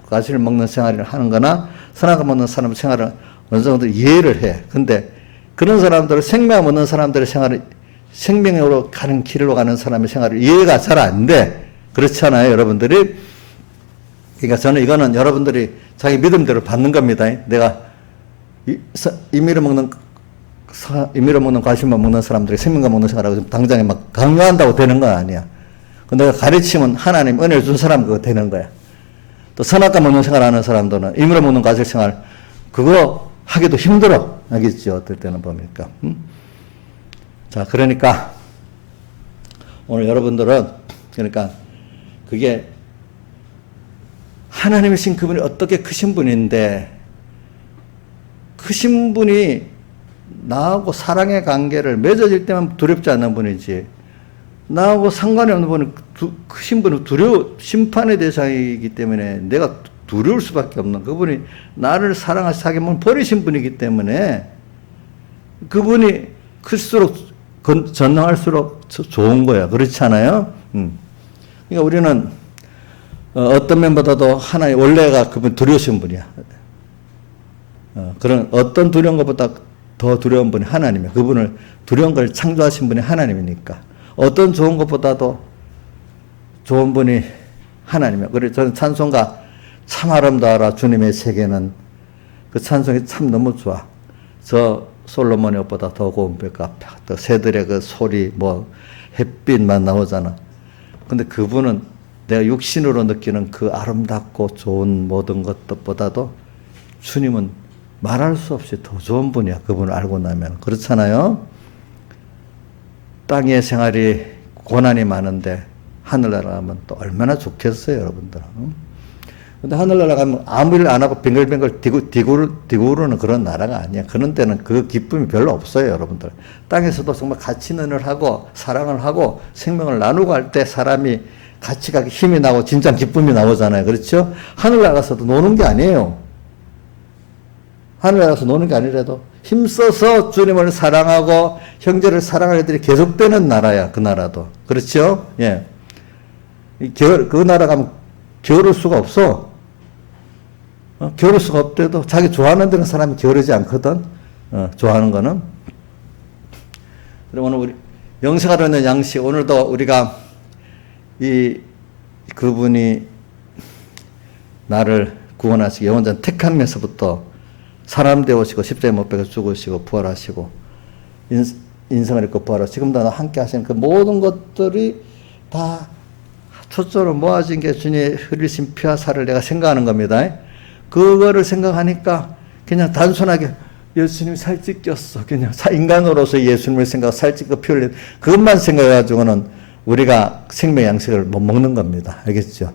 과실을 먹는 생활을 하는 거나 선악과 먹는 사람 생활을 어느 정도 이해를 해. 근데 그런 사람들은 생명 먹는 사람들의 생활을 생명으로 가는 길로 가는 사람의 생활을 이해가 잘 안 돼. 그렇잖아요, 여러분들이. 그러니까 저는 이거는 여러분들이 자기 믿음대로 받는 겁니다. 내가 임의로 먹는 과실만 먹는 사람들이 생명과 먹는 생활하고 당장에 막 강요한다고 되는 건 아니야. 내가 가르치면 하나님 은혜를 준 사람 그거 되는 거야. 또 선악과 먹는 생활하는 사람들은 임의로 먹는 과실 생활 그거 하기도 힘들어. 알겠죠? 어떨 때는 보니까. 자, 그러니까, 오늘 여러분들은, 그러니까, 그게, 하나님이신 그분이 어떻게 크신 분인데, 크신 분이 나하고 사랑의 관계를 맺어질 때만 두렵지 않는 분이지, 나하고 상관이 없는 분은, 크신 분은 심판의 대상이기 때문에 내가 두려울 수밖에 없는 그분이 나를 사랑하시 자기만 버리신 분이기 때문에 그분이 클수록 전능할수록 좋은 거야. 그렇지 않아요? 그러니까 우리는 어떤 면보다도 하나의 원래가 그분 두려우신 분이야. 그런 어떤 두려운 것보다 더 두려운 분이 하나님이야. 그분을 두려운 걸 창조하신 분이 하나님이니까. 어떤 좋은 것보다도 좋은 분이 하나님이야. 그래서 저는 찬송가 참 아름다워라 주님의 세계는 그 찬송이 참 너무 좋아. 저 솔로몬의 옷보다 더 고운 벽과 또 새들의 그 소리 햇빛만 나오잖아. 근데 그분은 내가 육신으로 느끼는 그 아름답고 좋은 모든 것들보다도 주님은 말할 수 없이 더 좋은 분이야. 그분을 알고 나면. 그렇잖아요. 땅의 생활이 고난이 많은데 하늘나라 가면 또 얼마나 좋겠어요, 여러분들은. 근데 하늘나라 가면 아무 일 안 하고 빙글빙글 디구르는 그런 나라가 아니야. 그런 데는 그 기쁨이 별로 없어요, 여러분들. 땅에서도 정말 같이 있는 일을 하고 사랑을 하고 생명을 나누고 할 때 사람이 같이 가기 힘이 나고 진짜 기쁨이 나오잖아요. 그렇죠? 하늘나라 가서도 노는 게 아니에요. 하늘나라 가서 노는 게 아니라도 힘써서 주님을 사랑하고 형제를 사랑할 애들이 계속되는 나라야, 그 나라도. 그렇죠? 예. 그 나라 가면 게으를 수가 없어. 게으를 수가 없대도 자기 좋아하는 데는 사람이 게으르지 않거든. 좋아하는 거는. 그리고 오늘 우리 영생하러 있는 양식, 오늘도 우리가 그분이 나를 구원하시기 영원전 택하면서부터 사람 되오시고 십자가에 못 박혀 죽으시고 부활하시고 인생을 잃고 부활하시고 지금도 함께 하시는 그 모든 것들이 다 초점으로 모아진 게 주님의 흘리신 피와 살을 내가 생각하는 겁니다. 그거를 생각하니까 그냥 단순하게 예수님 살찌 꼈어. 그냥 인간으로서 예수님을 생각하고 살찌고 피 흘린 그것만 생각해가지고는 우리가 생명 양식을 못 먹는 겁니다. 알겠죠?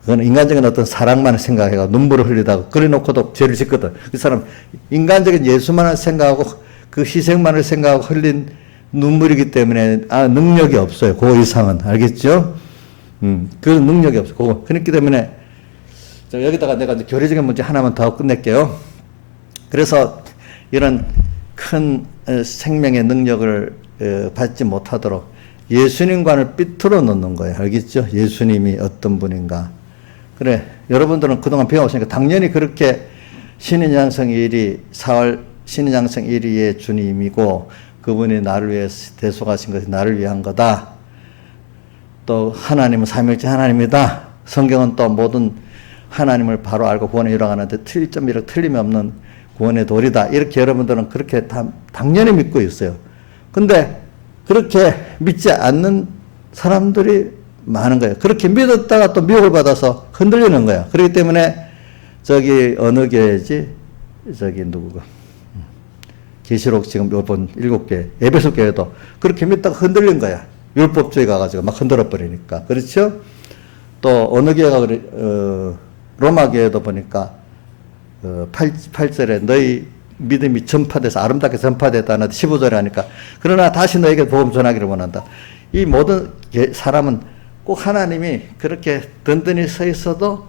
그건 인간적인 어떤 사랑만 생각해가 눈물을 흘리다가 그래놓고도 죄를 짓거든. 그 사람 인간적인 예수만을 생각하고 그 희생만을 생각하고 흘린 눈물이기 때문에 능력이 없어요. 그 이상은 알겠죠? 그 능력이 없어. 그렇기 때문에 여기다가 내가 이제 교리적인 문제 하나만 더 끝낼게요. 그래서 이런 큰 생명의 능력을 받지 못하도록 예수님관을 삐뚤어 놓는 거예요. 알겠죠? 예수님이 어떤 분인가. 그래, 여러분들은 그동안 배워오시니까 당연히 그렇게 신인 양성 1위, 4월 신인 양성 1위의 주님이고 그분이 나를 위해 대속하신 것이 나를 위한 거다. 또 하나님은 삼위일체 하나님이다. 성경은 또 모든 하나님을 바로 알고 구원에 이뤄가는데 틀릴 점 이렇게 틀림이 없는 구원의 도리다. 이렇게 여러분들은 그렇게 당연히 믿고 있어요. 근데 그렇게 믿지 않는 사람들이 많은 거예요. 그렇게 믿었다가 또 미혹을 받아서 흔들리는 거야. 그렇기 때문에 저기 어느 교회지? 저기 누구가? 계시록 지금 이번 7개, 에베소 교회도 그렇게 믿다가 흔들린 거야. 율법주의 가가지고 막 흔들어 버리니까. 그렇죠? 또 어느 교회가 그래, 로마 교회도 보니까 8절에 너희 믿음이 전파돼서 아름답게 전파됐다는 15절에 하니까 그러나 다시 너에게 복음 전하기를 원한다. 이 모든 사람은 꼭 하나님이 그렇게 든든히 서 있어도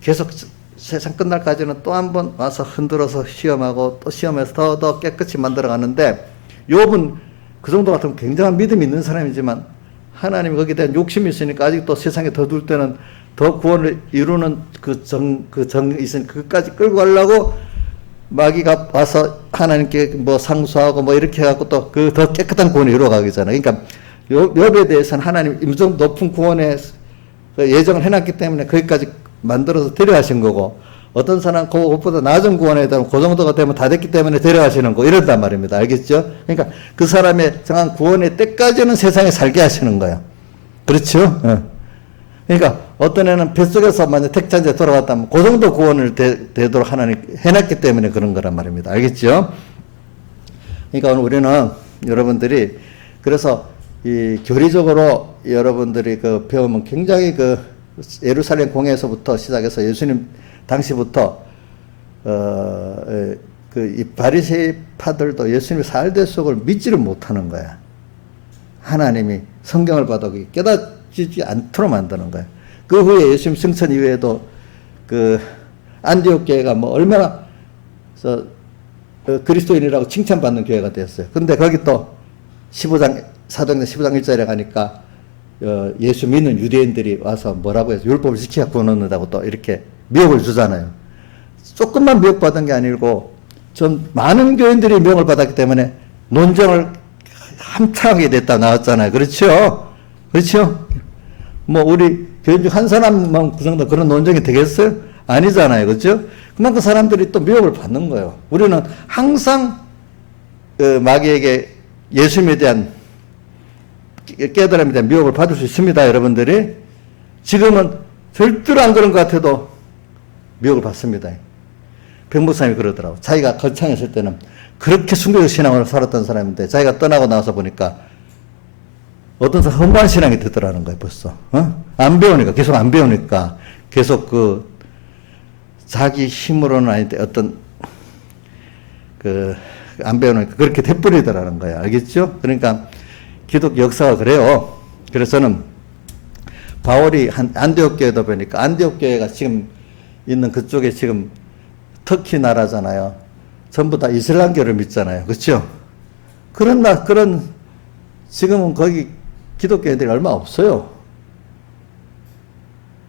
계속 세상 끝날까지는 또 한 번 와서 흔들어서 시험하고 또 시험해서 더 깨끗이 만들어 가는데 욥은 그 정도 같으면 굉장한 믿음이 있는 사람이지만 하나님이 거기에 대한 욕심이 있으니까 아직도 세상에 더 둘 때는 더 구원을 이루는 그 정이 있으니 그것까지 끌고 가려고 마귀가 와서 하나님께 뭐 상수하고 뭐 이렇게 해갖고 또 그 더 깨끗한 구원을 이루어가기잖아요. 그러니까 욥에 대해서는 하나님 임종 높은 구원에 예정을 해놨기 때문에 거기까지 만들어서 데려가신 거고 어떤 사람은 그것보다 낮은 구원에 대한 그 정도가 되면 다 됐기 때문에 데려가시는 거 이런단 말입니다. 알겠죠? 그러니까 그 사람의 정한 구원의 때까지는 세상에 살게 하시는 거예요. 그렇죠? 그러니까 어떤 애는 뱃속에서 만약 택자인데 돌아왔다면 그 정도 구원을 되도록 하나님 해놨기 때문에 그런 거란 말입니다. 알겠죠? 그러니까 오늘 우리는 여러분들이 그래서 이 교리적으로 여러분들이 그 배우면 굉장히 그 예루살렘 공회에서부터 시작해서 예수님 당시부터 이 바리새파들도 예수님의 살대속을 믿지를 못하는 거야. 하나님이 성경을 봐도 깨닫지 않도록 만드는 거야. 그 후에 예수님 승천 이후에도 그 안디옥 교회가 뭐 얼마나 그리스도인이라고 칭찬받는 교회가 됐어요. 근데 거기 또 15장 사도행전 15장 1절에 가니까 예수 믿는 유대인들이 와서 뭐라고 해서 율법을 지켜야 구원 얻는다고 또 이렇게 미혹을 주잖아요. 조금만 미혹받은 게 아니고 전 많은 교인들이 미혹을 받았기 때문에 논쟁을 함창하게 됐다 나왔잖아요. 그렇죠? 그렇죠? 뭐 우리 교인 중 한 사람만 그 정도 그런 논쟁이 되겠어요? 아니잖아요. 그렇죠? 그만큼 사람들이 또 미혹을 받는 거예요. 우리는 항상 마귀에게 예수님에 대한 깨달음에 대한 미혹을 받을 수 있습니다. 여러분들이 지금은 절대로 안 그런 것 같아도 미혹을 받습니다. 백목사님이 그러더라고. 자기가 거창했을 때는 그렇게 순교적 신앙으로 살았던 사람인데 자기가 떠나고 나서 보니까 어떤 사람 허무한 신앙이 되더라는 거예요. 벌써 안 배우니까 계속 안 배우니까 계속 그 자기 힘으로는 아닌데 어떤 안 배우니까 그렇게 돼버리더라는 거예요. 알겠죠? 그러니까 기독 역사가 그래요. 그래서 저는 바울이 안디옥 교회도 보니까 안디옥 교회가 지금 있는 그쪽에 지금 터키 나라잖아요. 전부 다 이슬람교를 믿잖아요. 그렇죠? 그런 지금은 거기 기독교인들이 얼마 없어요.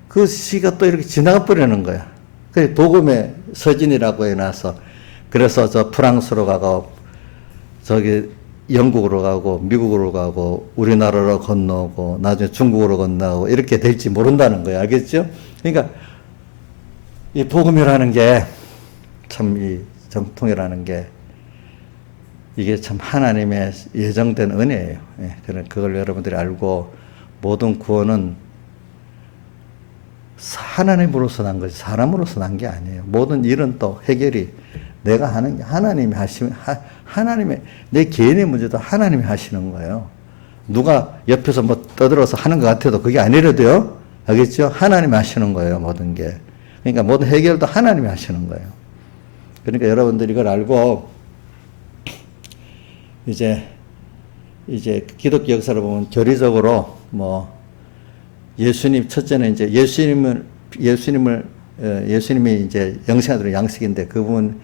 그 시가 또 이렇게 지나가 버리는 거야. 그 복음의 서진이라고 해놔서 그래서 저 프랑스로 가고 저기 영국으로 가고 미국으로 가고 우리나라로 건너고 나중에 중국으로 건너고 이렇게 될지 모른다는 거예요. 알겠죠? 그러니까 이 복음이라는 게 참 이 정통이라는 게 이게 참 하나님의 예정된 은혜예요. 예, 그걸 여러분들이 알고 모든 구원은 하나님으로서 난 것이 사람으로서 난 게 아니에요. 모든 일은 또 해결이 내가 하는 게 하나님이 하시면, 하나님의, 내 개인의 문제도 하나님이 하시는 거예요. 누가 옆에서 뭐 떠들어서 하는 것 같아도 그게 아니라도요. 알겠죠? 하나님이 하시는 거예요. 모든 게. 그러니까 모든 해결도 하나님이 하시는 거예요. 그러니까 여러분들이 이걸 알고 이제 기독교 역사를 보면 교리적으로 뭐 예수님 첫째는 이제 예수님이 이제 영생하도록 양식인데 그분의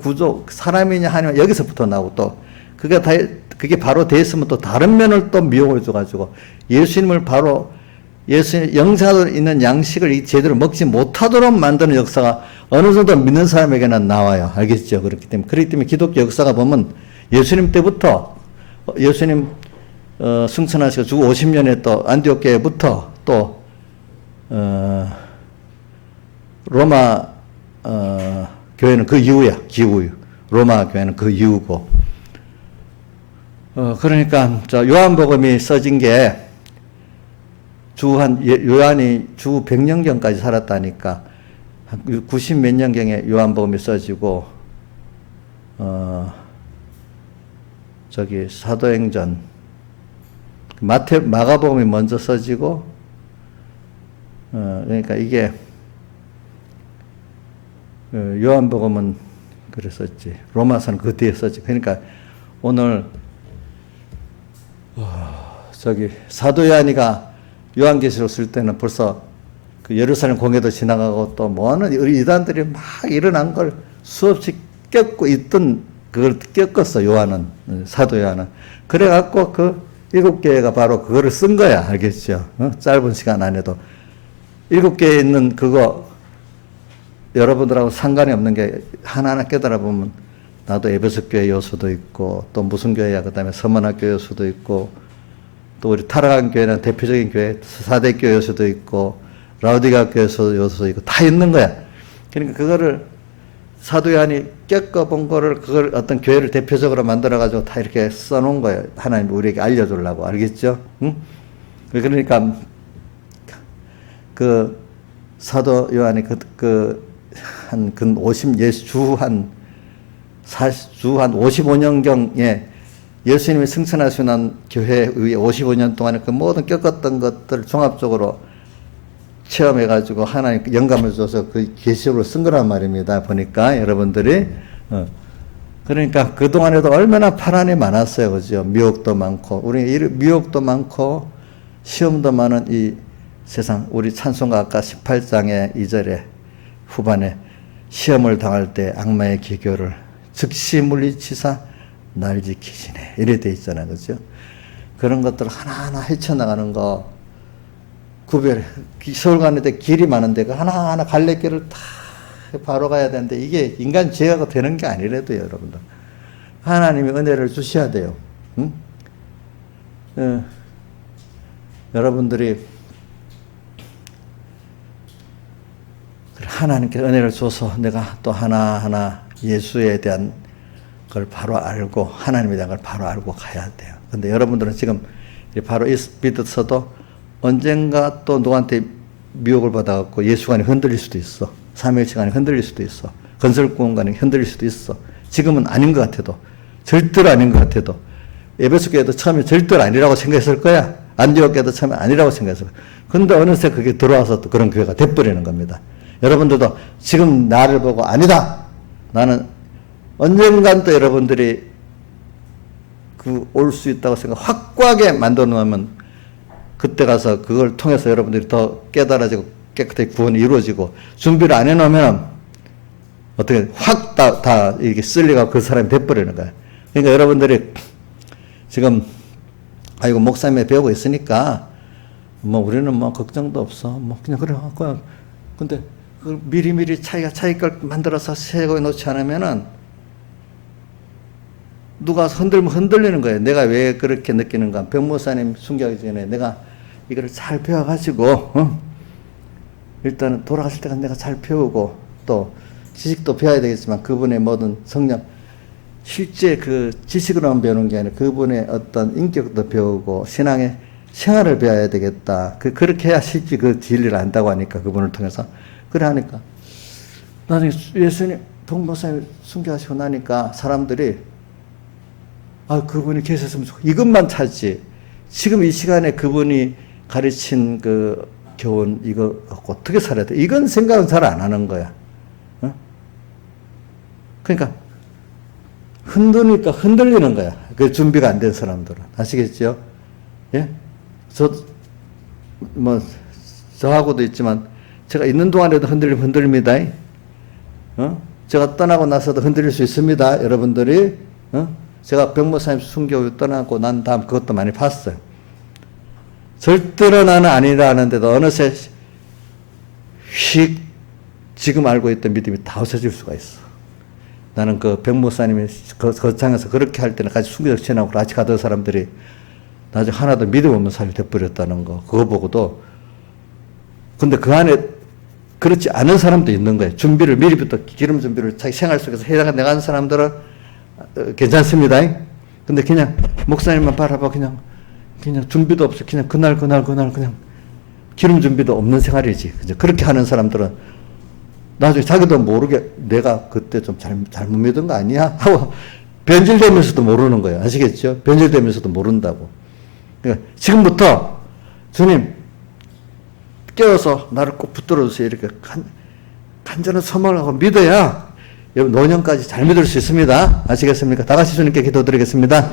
구조 사람이냐 하냐 여기서부터 나오고 또 그게 바로 돼 있으면 또 다른 면을 또 미혹을 줘가지고 예수님을 바로 예수님 영생하도록 있는 양식을 제대로 먹지 못하도록 만드는 역사가 어느 정도 믿는 사람에게는 나와요. 알겠죠? 그렇기 때문에 기독교 역사가 보면 예수님 때부터 예수님 승천하시고 주후 50년에 또 안디옥 교회부터 또 로마 교회는 그 이후야. 로마 교회는 그 이후고 그러니까 요한복음이 써진 게 요한이 주 100년경까지 살았다니까 한 90 몇 년경에 요한복음이 써지고 사도행전 마가복음이 먼저 써지고 그러니까 이게 요한복음은 그랬었지. 로마서는 그 뒤에 썼지. 그러니까 오늘 사도 요한이가 요한계시록 쓸 때는 벌써 그 예루살렘 공회도 지나가고 또 뭐하는 이단들이 막 일어난 걸 수없이 겪고 있던 그걸 겪었어. 요한은 사도 요한은 그래갖고 그 7개가 바로 그거를 쓴 거야. 알겠죠? 짧은 시간 안에도 7개에 있는 그거 여러분들하고 상관이 없는 게 하나하나 깨달아 보면 나도 에베소 교회 요소도 있고 또 무슨 교회야 그다음에 서문학교 요소도 있고 또 우리 타락한 교회는 대표적인 교회 사대교회 요소도 있고 라우디가 교회 요소도 있고 다 있는 거야. 그러니까 그거를 사도 요한이 겪어본 거를 그걸 어떤 교회를 대표적으로 만들어 가지고 다 이렇게 써놓은 거예요. 하나님 우리에게 알려주려고. 알겠죠? 응? 그러니까 그 사도 요한이 한 55년경에 예수님이 승천하시는 교회 위에 55년 동안에 그 모든 겪었던 것들을 종합적으로 체험해가지고 하나님 영감을 줘서 그 계시록을 쓴 거란 말입니다. 보니까 여러분들이 그러니까 그 동안에도 얼마나 파란이 많았어요, 그죠? 미혹도 많고 우리 미혹도 많고 시험도 많은 이 세상. 우리 찬송가 아까 18장의 2절에 후반에 시험을 당할 때 악마의 기교를 즉시 물리치사 날 지키시네 이래 돼 있잖아요, 그죠? 그런 것들 하나하나 헤쳐나가는 거 구별해. 서울 가는데 길이 많은데 그 하나하나 갈래길을 다 바로 가야 되는데 이게 인간 죄가 되는 게 아니래도요, 여러분들. 하나님이 은혜를 주셔야 돼요. 응? 여러분들이 하나님께 은혜를 줘서 내가 또 하나하나 예수에 대한 걸 바로 알고 하나님에 대한 걸 바로 알고 가야 돼요. 근데 여러분들은 지금 바로 믿어서도 언젠가 또 누구한테 미혹을 받아갖고 예수관이 흔들릴 수도 있어. 삼위일체관이 흔들릴 수도 있어. 건설구원관이 흔들릴 수도 있어. 지금은 아닌 것 같아도 절대로 아닌 것 같아도 에베소 교회도 처음에 절대로 아니라고 생각했을 거야. 안디옥 교회도 처음에 아니라고 생각했을 거야. 근데 어느새 그게 들어와서 또 그런 교회가 돼버리는 겁니다. 여러분들도 지금 나를 보고 아니다. 나는 언젠간 또 여러분들이 올 수 있다고 생각 확고하게 만들어 놓으면 그때 가서 그걸 통해서 여러분들이 더 깨달아지고 깨끗하게 구원이 이루어지고 준비를 안 해놓으면 어떻게 확 다 이렇게 쓸리가 그 사람이 돼버리는 거야. 그러니까 여러분들이 지금 아이고 목사님이 배우고 있으니까 뭐 우리는 뭐 걱정도 없어. 뭐 그냥 그래. 근데 그 미리미리 자기 걸 만들어서 세고에 놓지 않으면은 누가 흔들면 흔들리는 거예요. 내가 왜 그렇게 느끼는가. 병무사님 순교하기 전에 내가 이거를 잘 배워가지고 일단은 돌아가실 때까지 내가 잘 배우고 또 지식도 배워야 되겠지만 그분의 모든 성령 실제 그 지식으로만 배우는 게 아니라 그분의 어떤 인격도 배우고 신앙의 생활을 배워야 되겠다. 그렇게 해야 실제 그 진리를 안다고 하니까 그분을 통해서. 그래 하니까 나중에 예수님 동목사님 순교하시고 나니까 사람들이 그분이 계셨으면 좋겠고 이것만 찾지. 지금 이 시간에 그분이 가르친 그 교훈 이거 어떻게 살아야 돼? 이건 생각은 잘 안 하는 거야. 어? 그러니까 흔드니까 흔들리는 거야. 그 준비가 안 된 사람들은. 아시겠죠? 예? 저하고도 있지만, 제가 있는 동안에도 흔들립니다. 제가 떠나고 나서도 흔들릴 수 있습니다. 여러분들이. 제가 백목사님 순교 떠나고 난 다음 그것도 많이 봤어요. 절대로 나는 아니라 하는데도 어느새 휙 지금 알고 있던 믿음이 다 없어질 수가 있어. 나는 그 백목사님이 거창에서 그렇게 할 때는 같이 순교적 지나고 같이 가던 사람들이 나중에 하나도 믿음 없는 사람이 돼버렸다는 거. 그거 보고도. 근데 그 안에 그렇지 않은 사람도 있는 거예요. 준비를 미리부터 기름 준비를 자기 생활 속에서 해나가는 사람들은 괜찮습니다. 근데 그냥 목사님만 바라봐 그냥 준비도 없어. 그냥 그날 그냥 기름 준비도 없는 생활이지. 그렇게 하는 사람들은 나중에 자기도 모르게 내가 그때 좀 잘못 믿은 거 아니야? 하고 변질되면서도 모르는 거예요. 아시겠죠? 변질되면서도 모른다고. 그러니까 지금부터 주님 깨워서 나를 꼭 붙들어 주세요. 이렇게 간절한 소망을 하고 믿어야 여러분 노년까지 잘 믿을 수 있습니다. 아시겠습니까? 다 같이 주님께 기도드리겠습니다.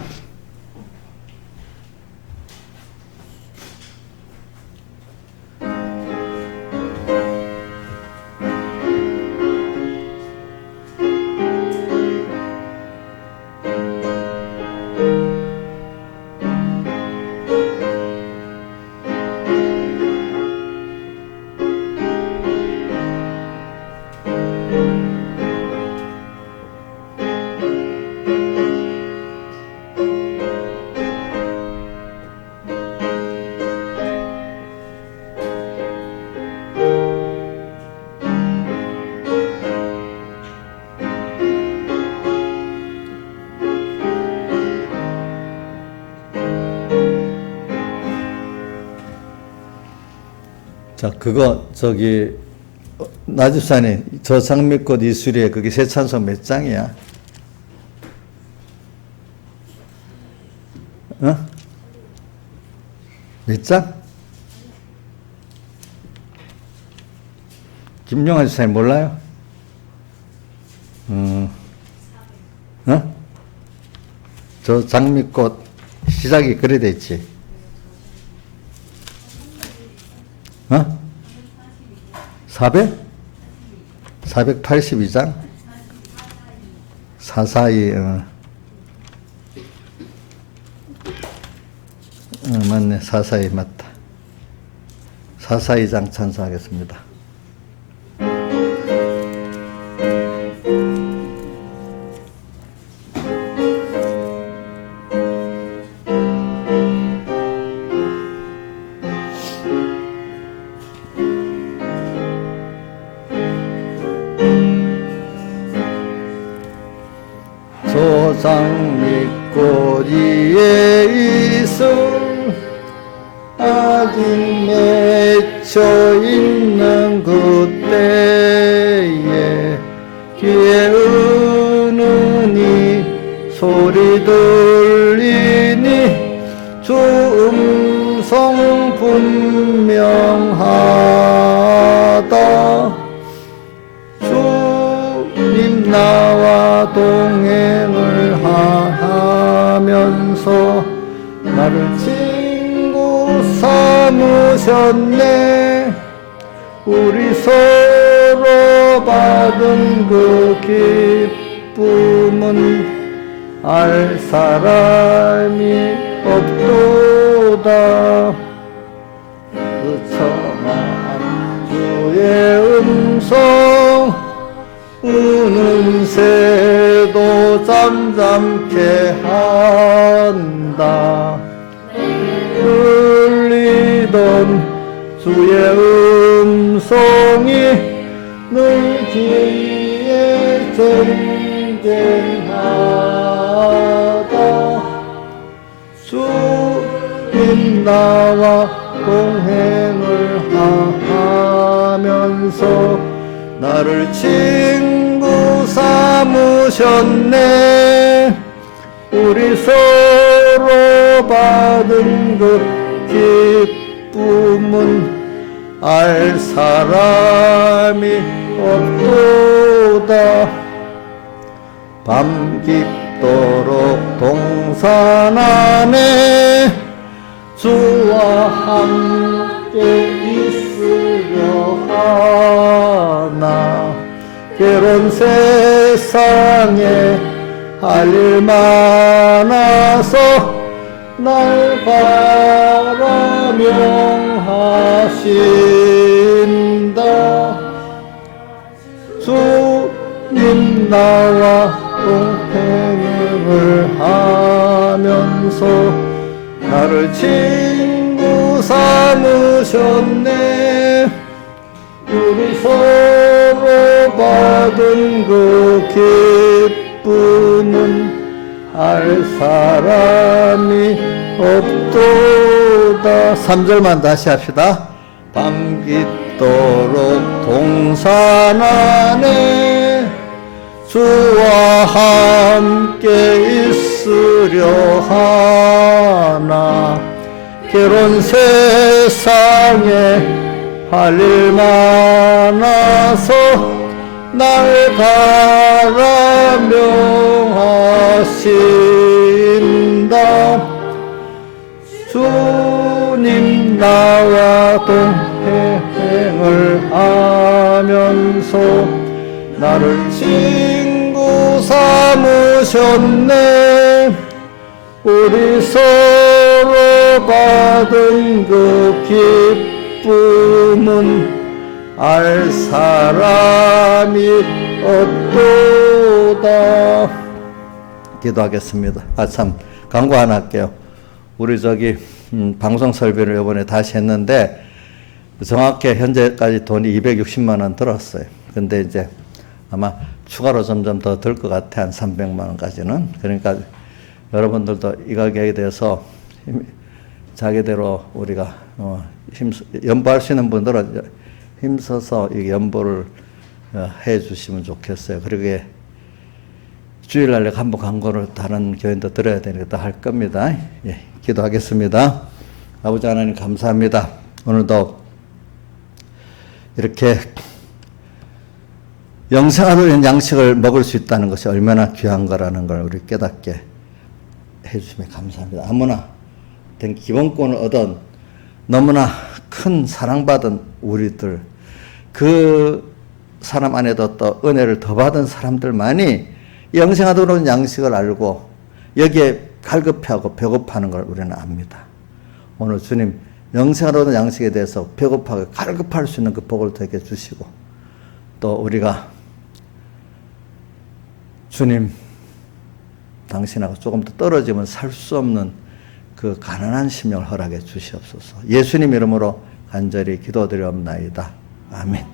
자, 그거 나집산에 저 장미꽃 이수리에 그게 새 찬송 몇 장이야? 몇 장? 김용환 집사님 몰라요? 저 장미꽃 시작이 그래 됐지. 482장? 442, 맞네. 442 맞다. 442장 찬송하겠습니다. 장미꽃 위에 있어 아직 맺혀 있는 그때에 귀에 은은히 소리 들리니 주 음성 분명하다. 주님 나와 동행을 하면서 나를 친구 삼으셨네. 우리 서로 받은 그 기쁨은 알 사람이 없도다. 그 청한 주의 음성 우는 새도 잠잠케 한다. 들리던 주의 음성이 늘 귀에 전쟁하다. 나와 동행을 하면서 나를 친구 삼으셨네. 우리 서로 받은 그 기쁨은 알 사람이 없도다. 밤 깊도록 동산 안에 주와 함께 있으려 하나. 괴로운 세상에 할 일 많아서 날 바라명하신다. 주님 나와 동행을 하면서 나를 친구 삼으셨네. 우리 서로 받은 그 기쁨은 알 사람이 없도다. 3절만 다시 합시다. 밤 깊도록 동산 안에 주와 함께 있으려 하나. 괴로운 세상에 할 일 많아서 날 바라명하신다. 주님 나와 동행을 하면서 나를 친구 삼으셨네. 우리 서로 받은 그 기쁨은 알 사람이 없도다. 기도하겠습니다. 참 광고 하나 할게요. 우리 방송 설비를 이번에 다시 했는데 정확히 현재까지 돈이 260만 원 들었어요. 근데 이제 아마 추가로 점점 더 들 것 같아. 한 300만 원까지는. 그러니까 여러분들도 이 가격에 대해서 자기대로 우리가 연보할 수 있는 분들은 힘써서 이 연보를 해 주시면 좋겠어요. 그리고 주일날에 한번 광고를 다른 교인도 들어야 되니까 할 겁니다. 예, 기도하겠습니다. 아버지 하나님 감사합니다. 오늘도 이렇게 영생하는 양식을 먹을 수 있다는 것이 얼마나 귀한 거라는 걸 우리 깨닫게 해주시면 감사합니다. 아무나 된 기본권을 얻은 너무나 큰 사랑받은 우리들, 그 사람 안에도 또 은혜를 더 받은 사람들만이 영생하도록 양식을 알고 여기에 갈급해하고 배고파하는 걸 우리는 압니다. 오늘 주님 영생하도록 양식에 대해서 배고파하고 갈급할 수 있는 그 복을 되게 주시고, 또 우리가 주님 당신하고 조금 더 떨어지면 살 수 없는 그 가난한 심령을 허락해 주시옵소서. 예수님 이름으로 간절히 기도드리옵나이다. 아멘.